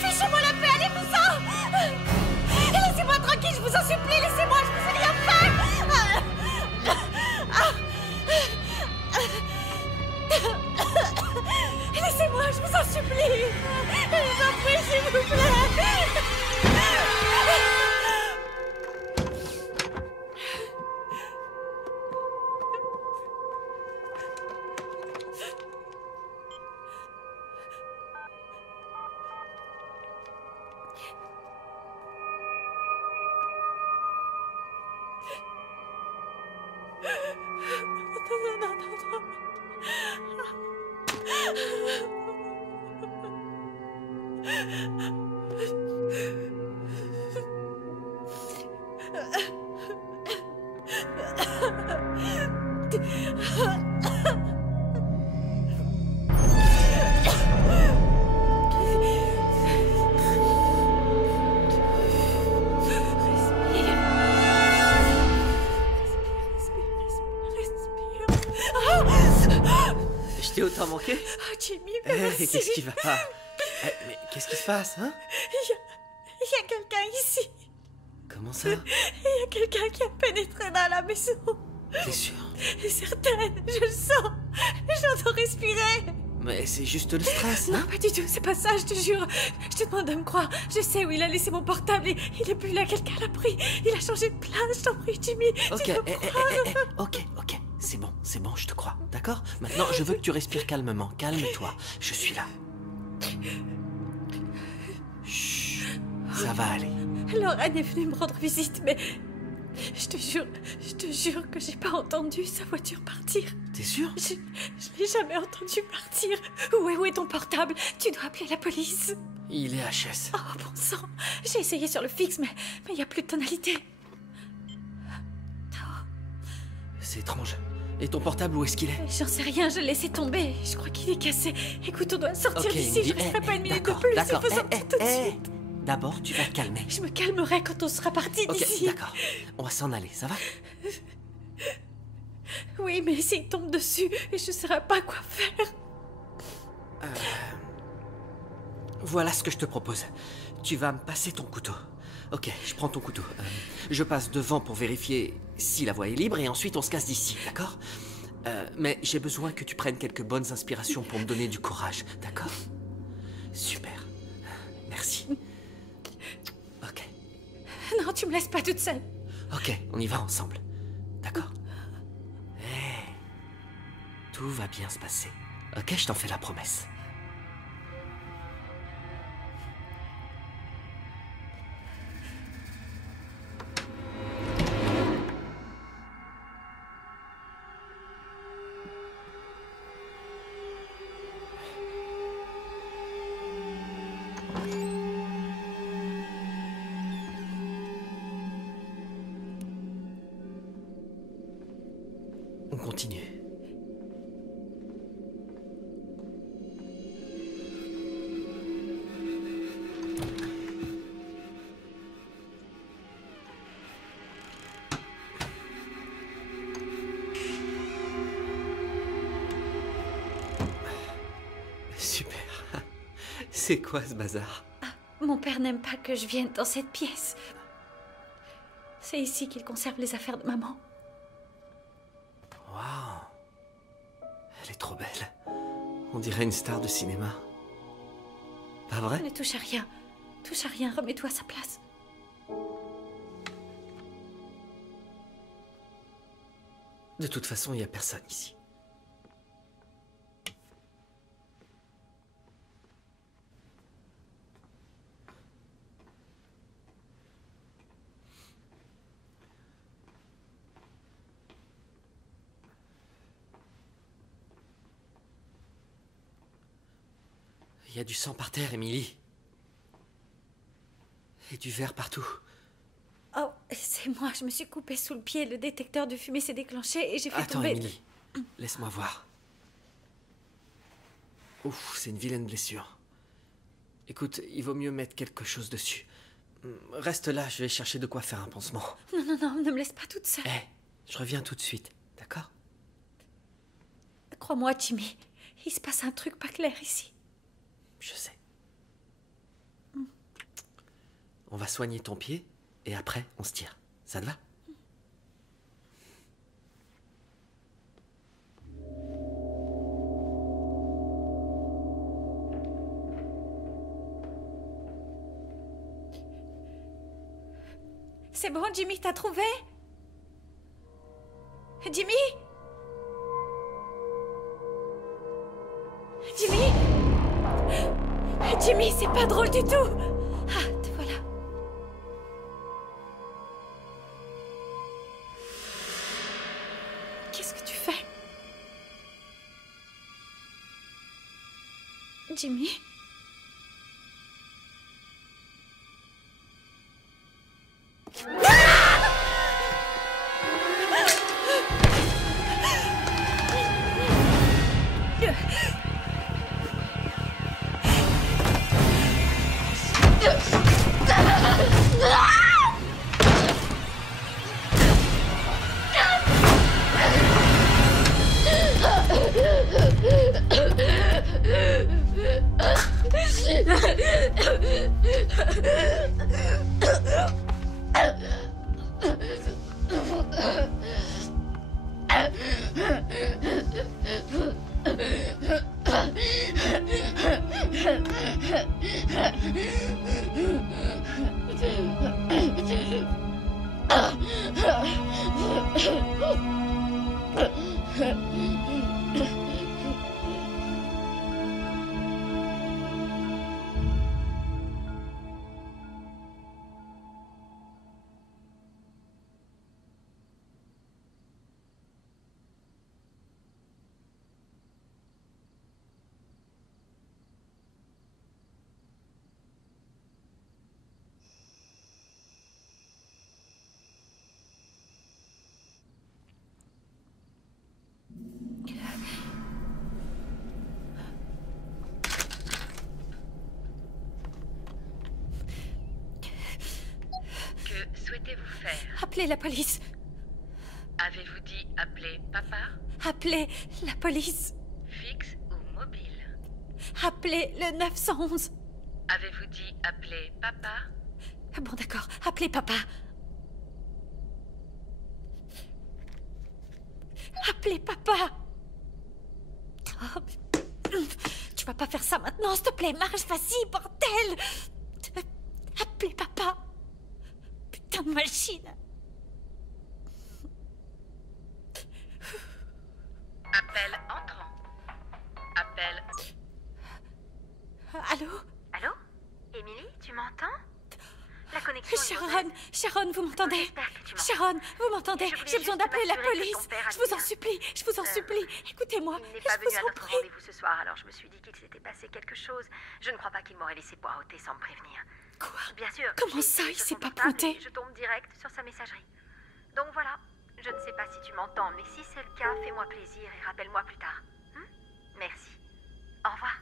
Fichez-moi la paix, allez-vous-en! Laissez-moi tranquille, je vous en supplie, laissez-moi, je vous ai rien fait! Laissez-moi, je vous en supplie! Je vous en prie, s'il vous plaît! Je t'ai autant manqué? Oh, Jimmy, Eh, merci. qu'est-ce qui va pas? Mais qu'est-ce qui se passe, hein? Il y a quelqu'un ici. Comment ça? Il y a quelqu'un qui a pénétré dans la maison. T'es sûre? Certaine, je le sens. J'entends respirer. Mais c'est juste le stress, Non, hein? pas du tout, c'est pas ça, je te jure. Je te demande de me croire. Je sais où il a laissé mon portable et il est plus là, quelqu'un l'a pris. Il a changé de place, je t'en prie, Jimmy. Ok, tu peux me croire. ok. C'est bon, je te crois, d'accord? Maintenant, je veux que tu respires calmement. Calme-toi, je suis là. Chut, ça va aller. Lorraine est venue me rendre visite, mais je te jure que j'ai pas entendu sa voiture partir. T'es sûre? Je l'ai jamais entendu partir. Où est ton portable? Tu dois appeler la police. Il est HS. Oh, bon sang. J'ai essayé sur le fixe, mais il n'y a plus de tonalité. C'est étrange. Et ton portable, où est-ce qu'il est? J'en sais rien, je l'ai laissé tomber. Je crois qu'il est cassé. Écoute, on doit sortir Ok, d'ici. Je Indy, resterai pas une minute de d'accord, plus. Il d'accord. faut sortir tout de suite. D'abord, tu vas te calmer. Je me calmerai quand on sera parti Ok, d'ici. d'accord. On va s'en aller, ça va? Oui, mais s'il tombe dessus, je ne saurais pas quoi faire. Voilà ce que je te propose. Tu vas me passer ton couteau. Ok, je prends ton couteau. Je passe devant pour vérifier si la voie est libre et ensuite on se casse d'ici, d'accord? Mais j'ai besoin que tu prennes quelques bonnes inspirations pour me donner du courage, d'accord? Super. Merci. Ok. Non, tu me laisses pas toute seule. Ok, on y va ensemble. D'accord? Hey, tout va bien se passer. Ok, je t'en fais la promesse. continue. Super. C'est quoi ce bazar? Mon père n'aime pas que je vienne dans cette pièce. C'est ici qu'il conserve les affaires de maman. Waouh. Elle est trop belle. On dirait une star de cinéma. Pas vrai? Ne touche à rien. Touche à rien, remets-toi à sa place. De toute façon, il n'y a personne ici. Il y a du sang par terre, Emily. Et du verre partout. Oh, c'est moi, je me suis coupée sous le pied. Le détecteur de fumée s'est déclenché et j'ai fait Attends, tomber... Emily. Laisse-moi voir. Ouf, c'est une vilaine blessure. Écoute, il vaut mieux mettre quelque chose dessus. Reste là, je vais chercher de quoi faire un pansement. Non, non, non, ne me laisse pas toute seule. Hé, je reviens tout de suite, d'accord? Crois-moi, Jimmy, il se passe un truc pas clair ici. Je sais. On va soigner ton pied et après, on se tire. Ça te va? C'est bon, Jimmy, t'as trouvé? Jimmy? Jimmy? Jimmy, c'est pas drôle du tout! Ah, te voilà. Qu'est-ce que tu fais? Jimmy? Que souhaitez-vous faire? Appelez la police. Avez-vous dit appeler papa? Appelez la police. Fixe ou mobile? Appelez le 911. Avez-vous dit appeler papa? Ah bon, d'accord. Appelez papa. Appelez papa. Oh, tu vas pas faire ça maintenant, s'il te plaît. Marche, vas-y, bordel. Appelez papa. Putain de machine. Appel entrant. Appel... Allô? Allô? Émilie, tu m'entends? La connexion est Sharon, mauvaise. Sharon, vous m'entendez? J'espère que tu m'entends. Sharon, vous m'entendez? Je voulais J'ai besoin juste d'appeler la m'assurer que police. ton père a Je vous bien. en supplie, je vous en supplie. Écoutez-moi, Il n'est pas je venu à vous en notre prie. rendez-vous ce soir, alors je me suis dit qu'il s'était passé quelque chose. Je ne crois pas qu'il m'aurait laissé poireauter sans me prévenir. Quoi? Bien sûr. Comment j'ai ça, essayé il sur s'est son pas portable pointé? et je tombe direct sur sa messagerie. Donc voilà, Je ne sais pas si tu m'entends, mais si c'est le cas, fais-moi plaisir et rappelle-moi plus tard. Merci. Au revoir.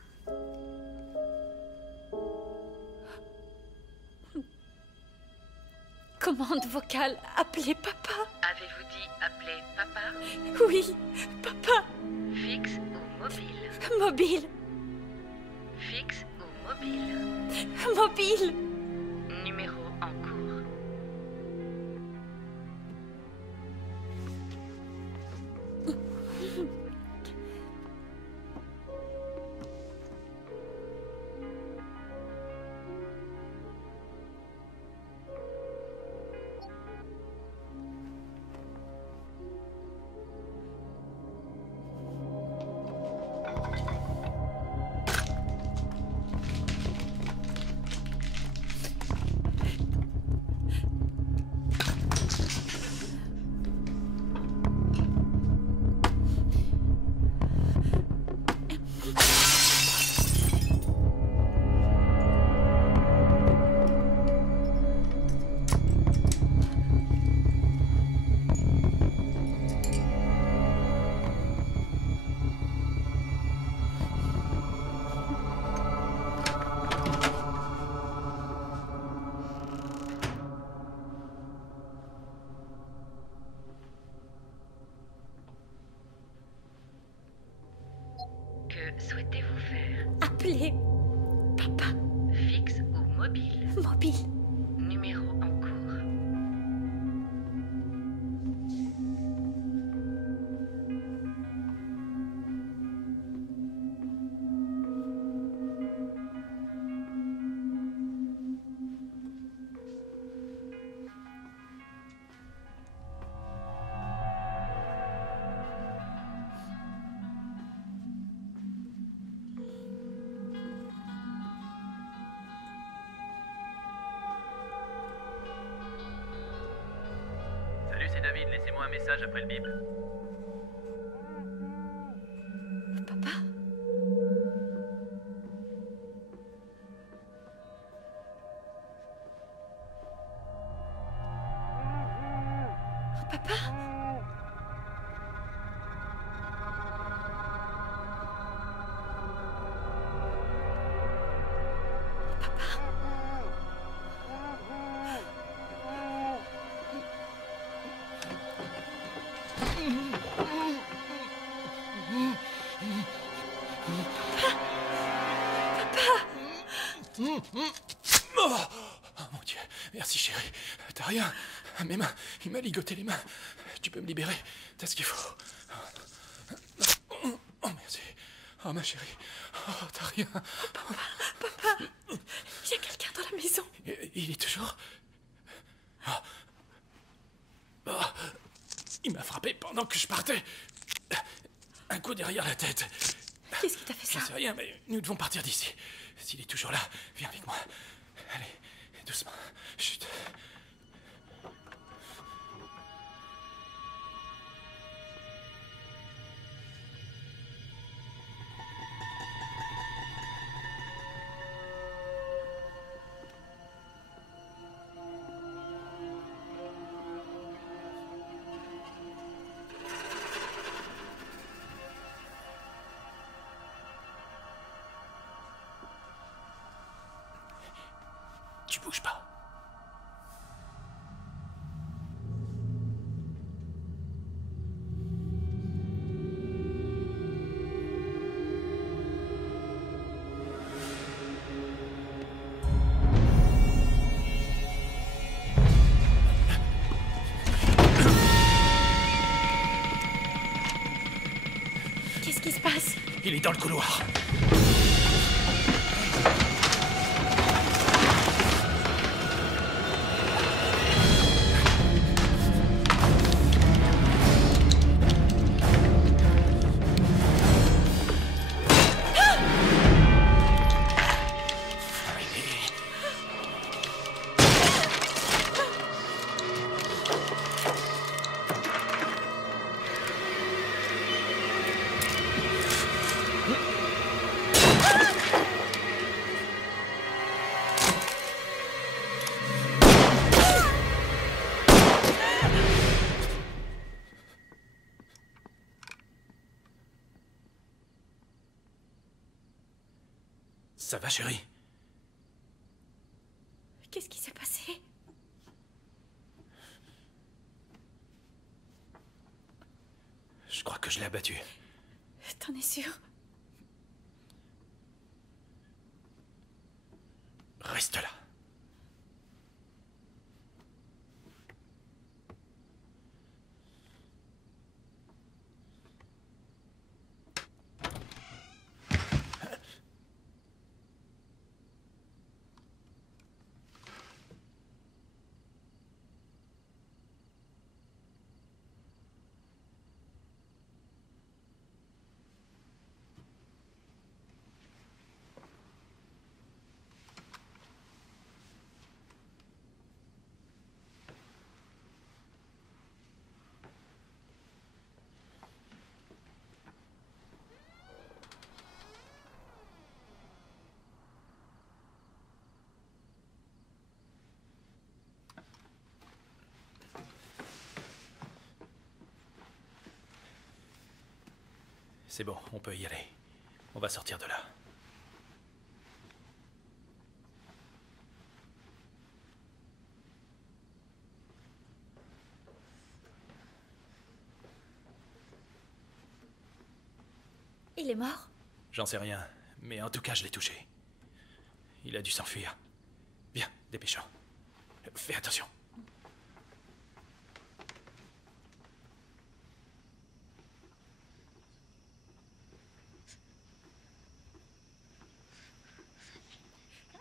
Commande vocale, appelez papa. Avez-vous dit appeler papa? Oui, papa. Fixe ou mobile? Mobile. Fixe ou mobile? Mobile. Numéro en cours. Que souhaitez-vous faire? Appelez papa. Fixe ou mobile? Mobile. Numéro en cours. Salut, c'est David, laissez-moi un message après le bip. Papa. Papa. Oh mon Dieu, merci chérie. T'as rien? Mes mains, il m'a ligoté les mains. Tu peux me libérer? T'as ce qu'il faut. Oh merci. Oh ma chérie. Oh t'as rien. Papa. Il y a quelqu'un dans la maison. Il est toujours... Oh. Il m'a frappé pendant que je partais. Un coup derrière la tête. Qu'est-ce qui t'a fait ça? Je sais rien, mais nous devons partir d'ici. S'il est toujours là, viens avec moi. Allez, doucement. Chut. Tu bouges pas. Qu'est-ce qui se passe? Il est dans le couloir. Ça va, chérie? Qu'est-ce qui s'est passé? Je crois que je l'ai abattu. T'en es sûr? Reste là. C'est bon, on peut y aller. On va sortir de là. Il est mort? J'en sais rien, mais en tout cas, je l'ai touché. Il a dû s'enfuir. Viens, dépêchons. Fais attention.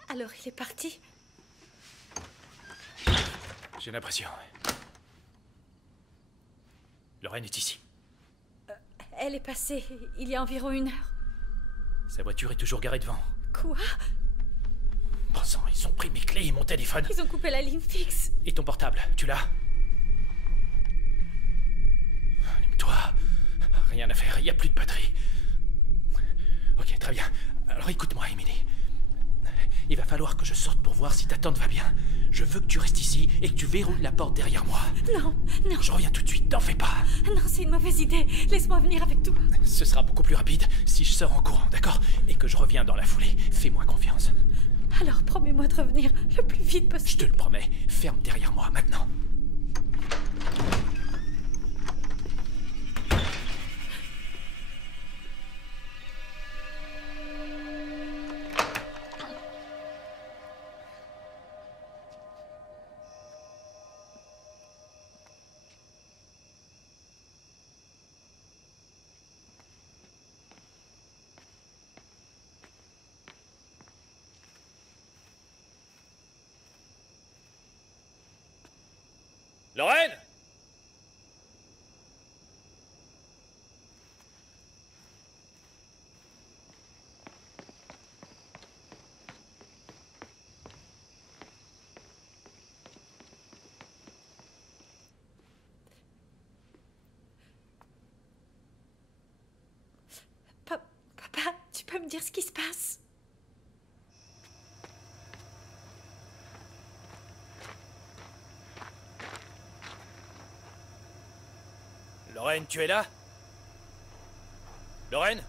Alors il est parti? J'ai l'impression. Lorraine est ici. Elle est passée il y a environ 1 heure. Sa voiture est toujours garée devant. Quoi? Bon sang, ils ont pris mes clés et mon téléphone. Ils ont coupé la ligne fixe. Et ton portable, tu l'as? Allume-toi. Rien à faire, il n'y a plus de batterie. Ok, très bien. Alors écoute-moi, Emily. Il va falloir que je sorte pour voir si ta tante va bien. Je veux que tu restes ici et que tu verrouilles la porte derrière moi. Non, non. Je reviens tout de suite, t'en fais pas. Non, c'est une mauvaise idée. Laisse-moi venir avec toi. Ce sera beaucoup plus rapide si je sors en courant, d'accord? Et que je reviens dans la foulée. Fais-moi confiance. Alors promets-moi de revenir le plus vite possible. Je te le promets. Ferme derrière moi maintenant. Lorraine! Papa, tu peux me dire ce qui se passe? Lorraine, tu es là? Lorraine?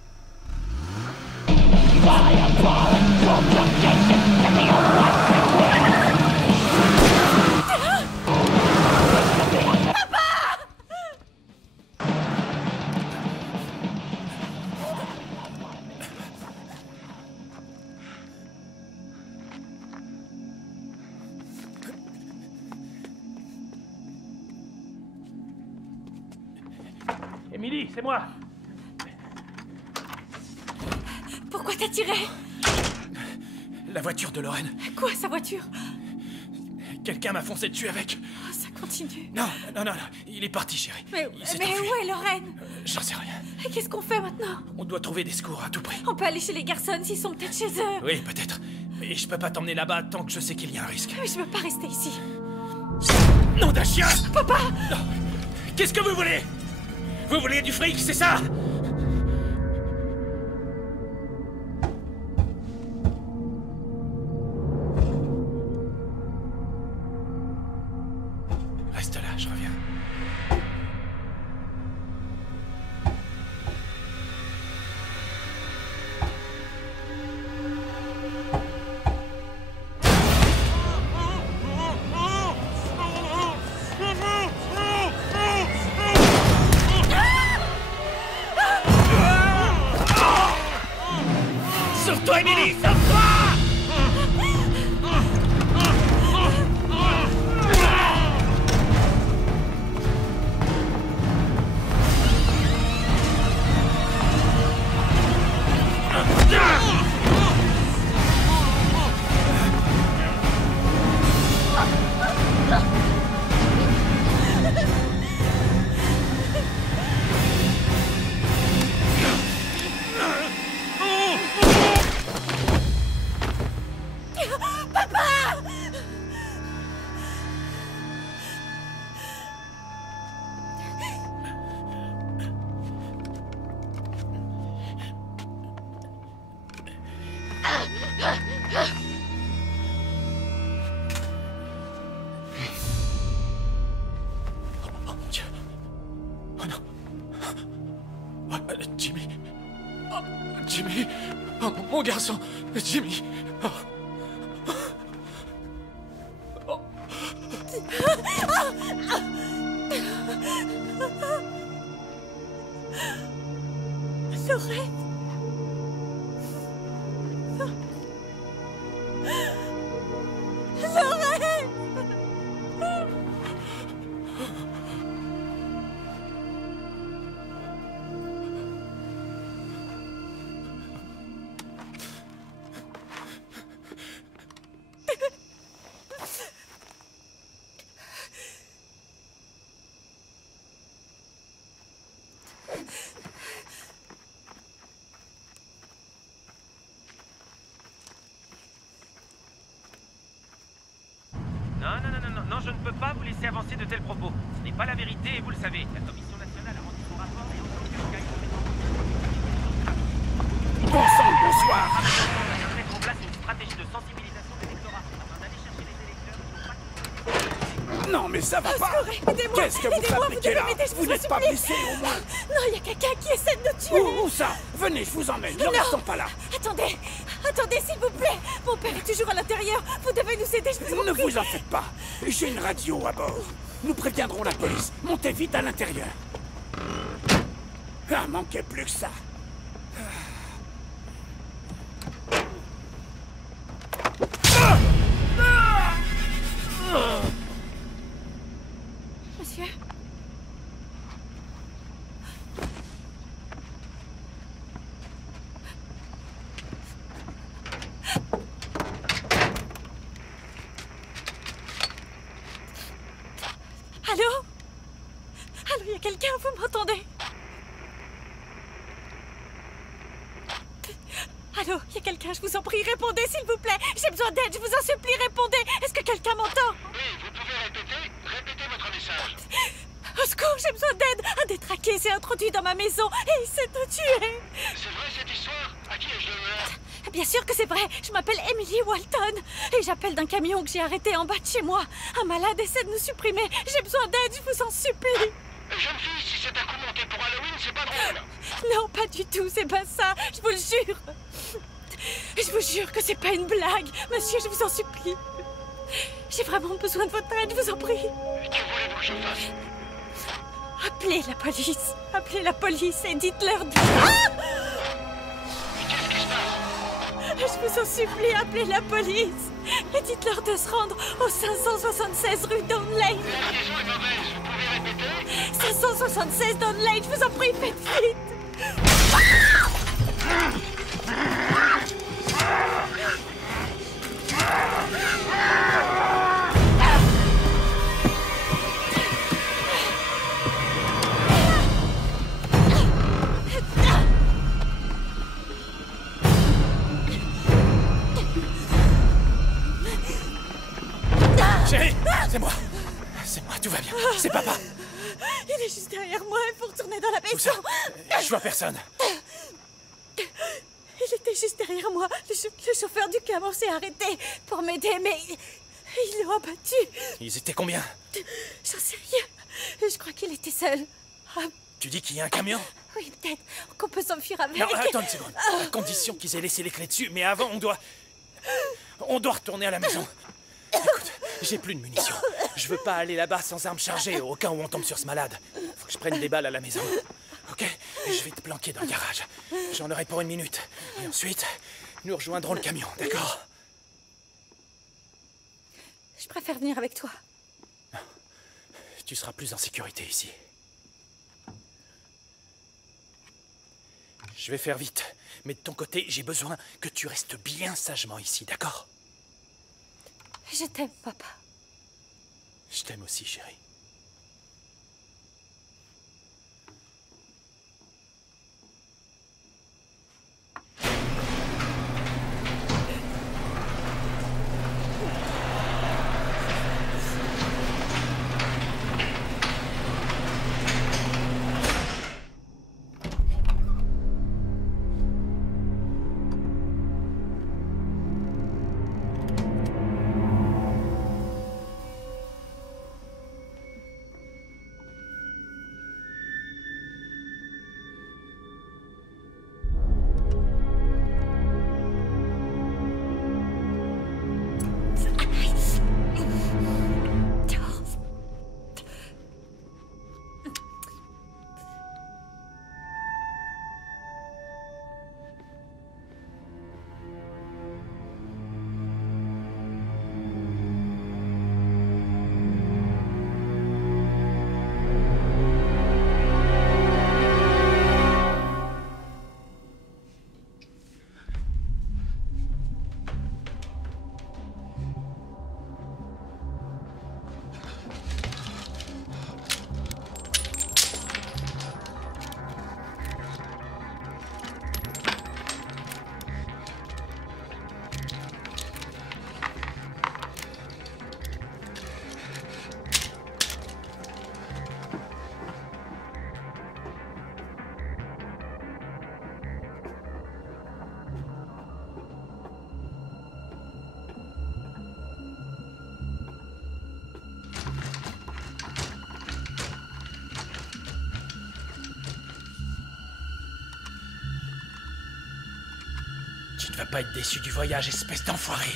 Émilie, c'est moi. Pourquoi t'as tiré? La voiture de Lorraine. Quoi, sa voiture? Quelqu'un m'a foncé dessus avec. Oh, ça continue. Non, il est parti, chérie. Mais Il s'est où enfui. est Lorraine? J'en sais rien. Et qu'est-ce qu'on fait maintenant? On doit trouver des secours à tout prix. On peut aller chez les garçons s'ils sont peut-être chez eux. Oui, peut-être. Mais je peux pas t'emmener là-bas tant que je sais qu'il y a un risque. Mais je veux pas rester ici. Nom d'un chien! Papa! Non. Qu'est-ce que vous voulez? Vous voulez du fric, c'est ça? Reste là, je reviens. Sauve-toi, Emily! Sauve-toi! Jimmy. Oh, Jimmy. Oh, mon garçon. Jimmy. Oh. Oh. Lorraine. Lorraine. Non, je ne peux pas vous laisser avancer de tels propos. Ce n'est pas la vérité et vous le savez. La Commission nationale a rendu son rapport et aucun cas Bon sang, bonsoir. mettre en place une stratégie de sensibilisation des électorats afin d'aller chercher les électeurs. Non, mais ça va pas. Aidez-moi. Qu'est-ce que vous fabriquez là? Vous n'êtes pas blessé au moins? Non, il y a quelqu'un qui essaie de nous tuer. Où ça? Venez, je vous emmène. Ne restons pas là. Attendez, s'il vous plaît. Mon père est toujours à l'intérieur. Vous devez nous aider, je vous en prie. Ne vous en faites pas. J'ai une radio à bord. Nous préviendrons la police. Montez vite à l'intérieur. Ah, manquait plus que ça. Monsieur? Allô? Allô, il y a quelqu'un, vous m'entendez? Allô, il y a quelqu'un, je vous en prie, répondez s'il vous plaît. J'ai besoin d'aide, je vous en supplie, répondez. Est-ce que quelqu'un m'entend? Oui, vous pouvez répéter votre message. Au secours, j'ai besoin d'aide. Un détraqué s'est introduit dans ma maison et il s'est tué. C'est vrai cette histoire? À qui ai-je l'honneur? Bien sûr que c'est vrai. Je m'appelle Emily Walton et j'appelle d'un camion que j'ai arrêté en bas de chez moi. Un malade essaie de nous supprimer. J'ai besoin d'aide, je vous en supplie. Jeune fille, si c'est un coup monté pour Halloween, c'est pas drôle. Non, pas du tout, c'est pas ça. Je vous le jure. Je vous jure que c'est pas une blague. Monsieur, je vous en supplie. J'ai vraiment besoin de votre aide, je vous en prie. Que voulez-vous que je fasse? Appelez la police. Appelez la police et dites-leur de... Qu'est-ce qui se passe? Je vous en supplie, appelez la police. Et dites-leur de se rendre au 576 rue Down Lane. La liaison est mauvaise, vous pouvez répéter? 576 Down Lane, je vous en prie, faites vite. Chérie, c'est moi. C'est moi, tout va bien. C'est papa. Il est juste derrière moi, il faut retourner dans la Où ça? maison. Je vois personne. Il était juste derrière moi. Le chauffeur du camion s'est arrêté pour m'aider, mais ils l'ont abattu. Ils étaient combien? J'en sais rien. Je crois qu'il était seul. Ah, Tu dis qu'il y a un camion? oui, peut-être qu'on peut s'enfuir avec. Non, attends une seconde. À condition qu'ils aient laissé les clés dessus. Mais avant, on doit retourner à la maison. Écoute, j'ai plus de munitions. Je veux pas aller là-bas sans armes chargées au cas où on tombe sur ce malade. Faut que je prenne des balles à la maison. Ok? Je vais te planquer dans le garage. J'en aurai pour 1 minute. Et ensuite, nous rejoindrons le camion, d'accord? Je préfère venir avec toi. Tu seras plus en sécurité ici. Je vais faire vite, mais de ton côté, j'ai besoin que tu restes bien sagement ici, d'accord? Je t'aime, papa. Je t'aime aussi, chérie. Tu ne vas pas être déçu du voyage, espèce d'enfoiré.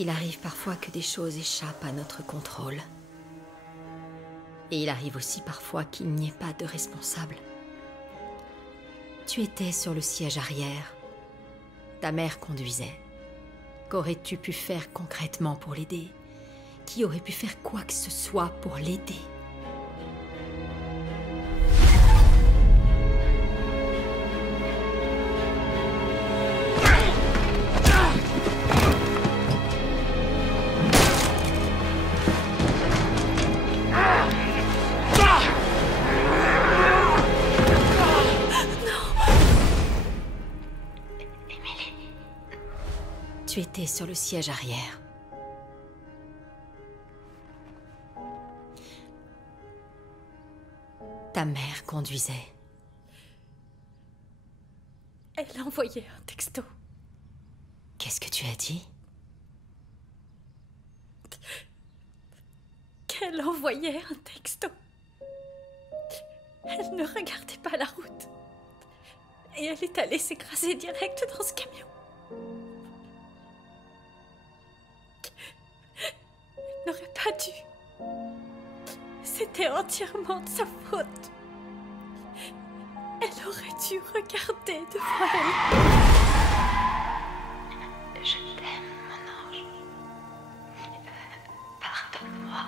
Il arrive parfois que des choses échappent à notre contrôle. Et il arrive aussi parfois qu'il n'y ait pas de responsable. Tu étais sur le siège arrière. Ta mère conduisait. Qu'aurais-tu pu faire concrètement pour l'aider? Qui aurait pu faire quoi que ce soit pour l'aider? Tu étais sur le siège arrière. Ta mère conduisait. Elle a envoyé un texto. Qu'est-ce que tu as dit? Qu'elle envoyait un texto. Elle ne regardait pas la route. Et elle est allée s'écraser direct dans ce camion. Elle n'aurait pas dû. C'était entièrement de sa faute. Elle aurait dû regarder devant elle. Je t'aime, mon ange. Pardonne-moi.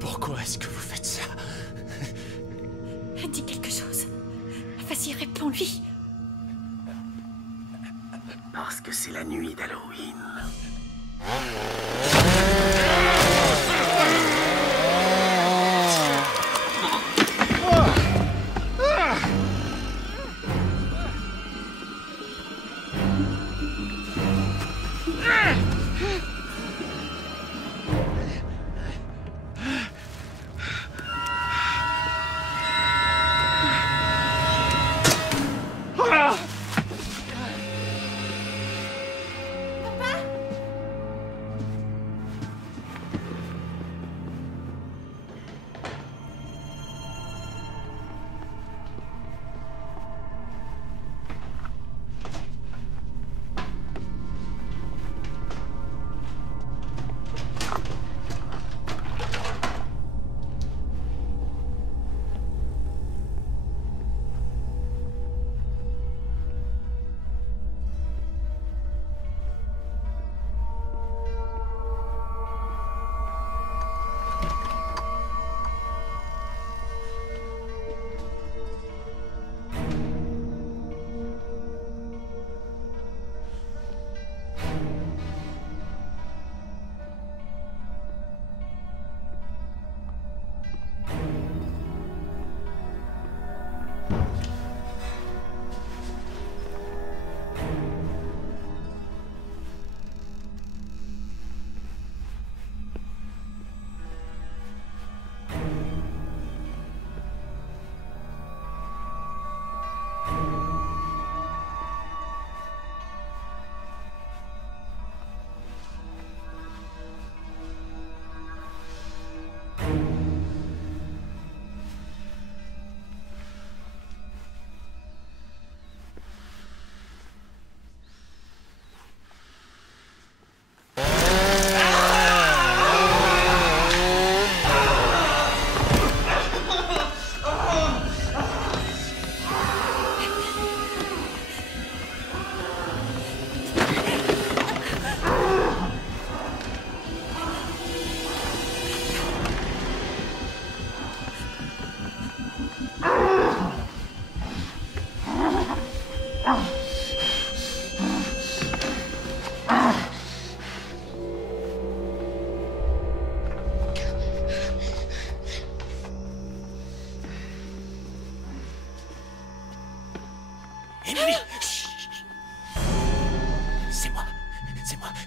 Pourquoi est-ce que vous faites ça? Dis quelque chose. Vas-y, réponds-lui. Parce que c'est la nuit d'Halloween.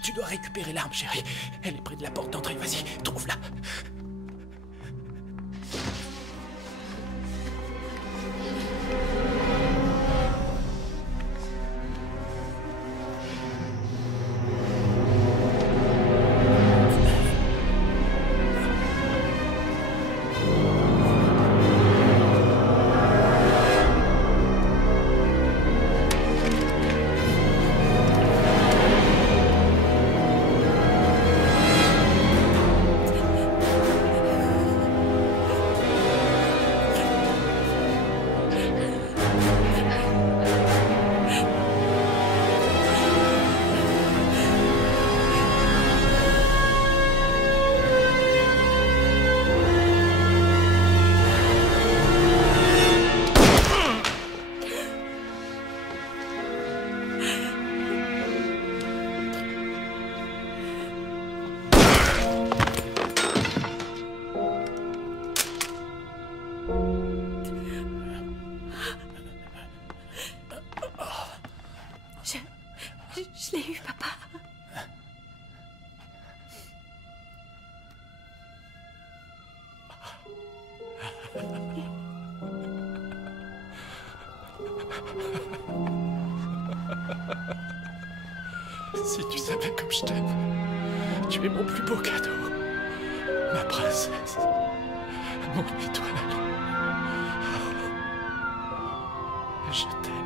Tu dois récupérer l'arme, chérie. Elle est près de la porte d'entrée. Vas-y, trouve-la. Je l'ai eu, papa. Si tu savais comme je t'aime, tu es mon plus beau cadeau. Ma princesse, mon étoile. Je t'aime.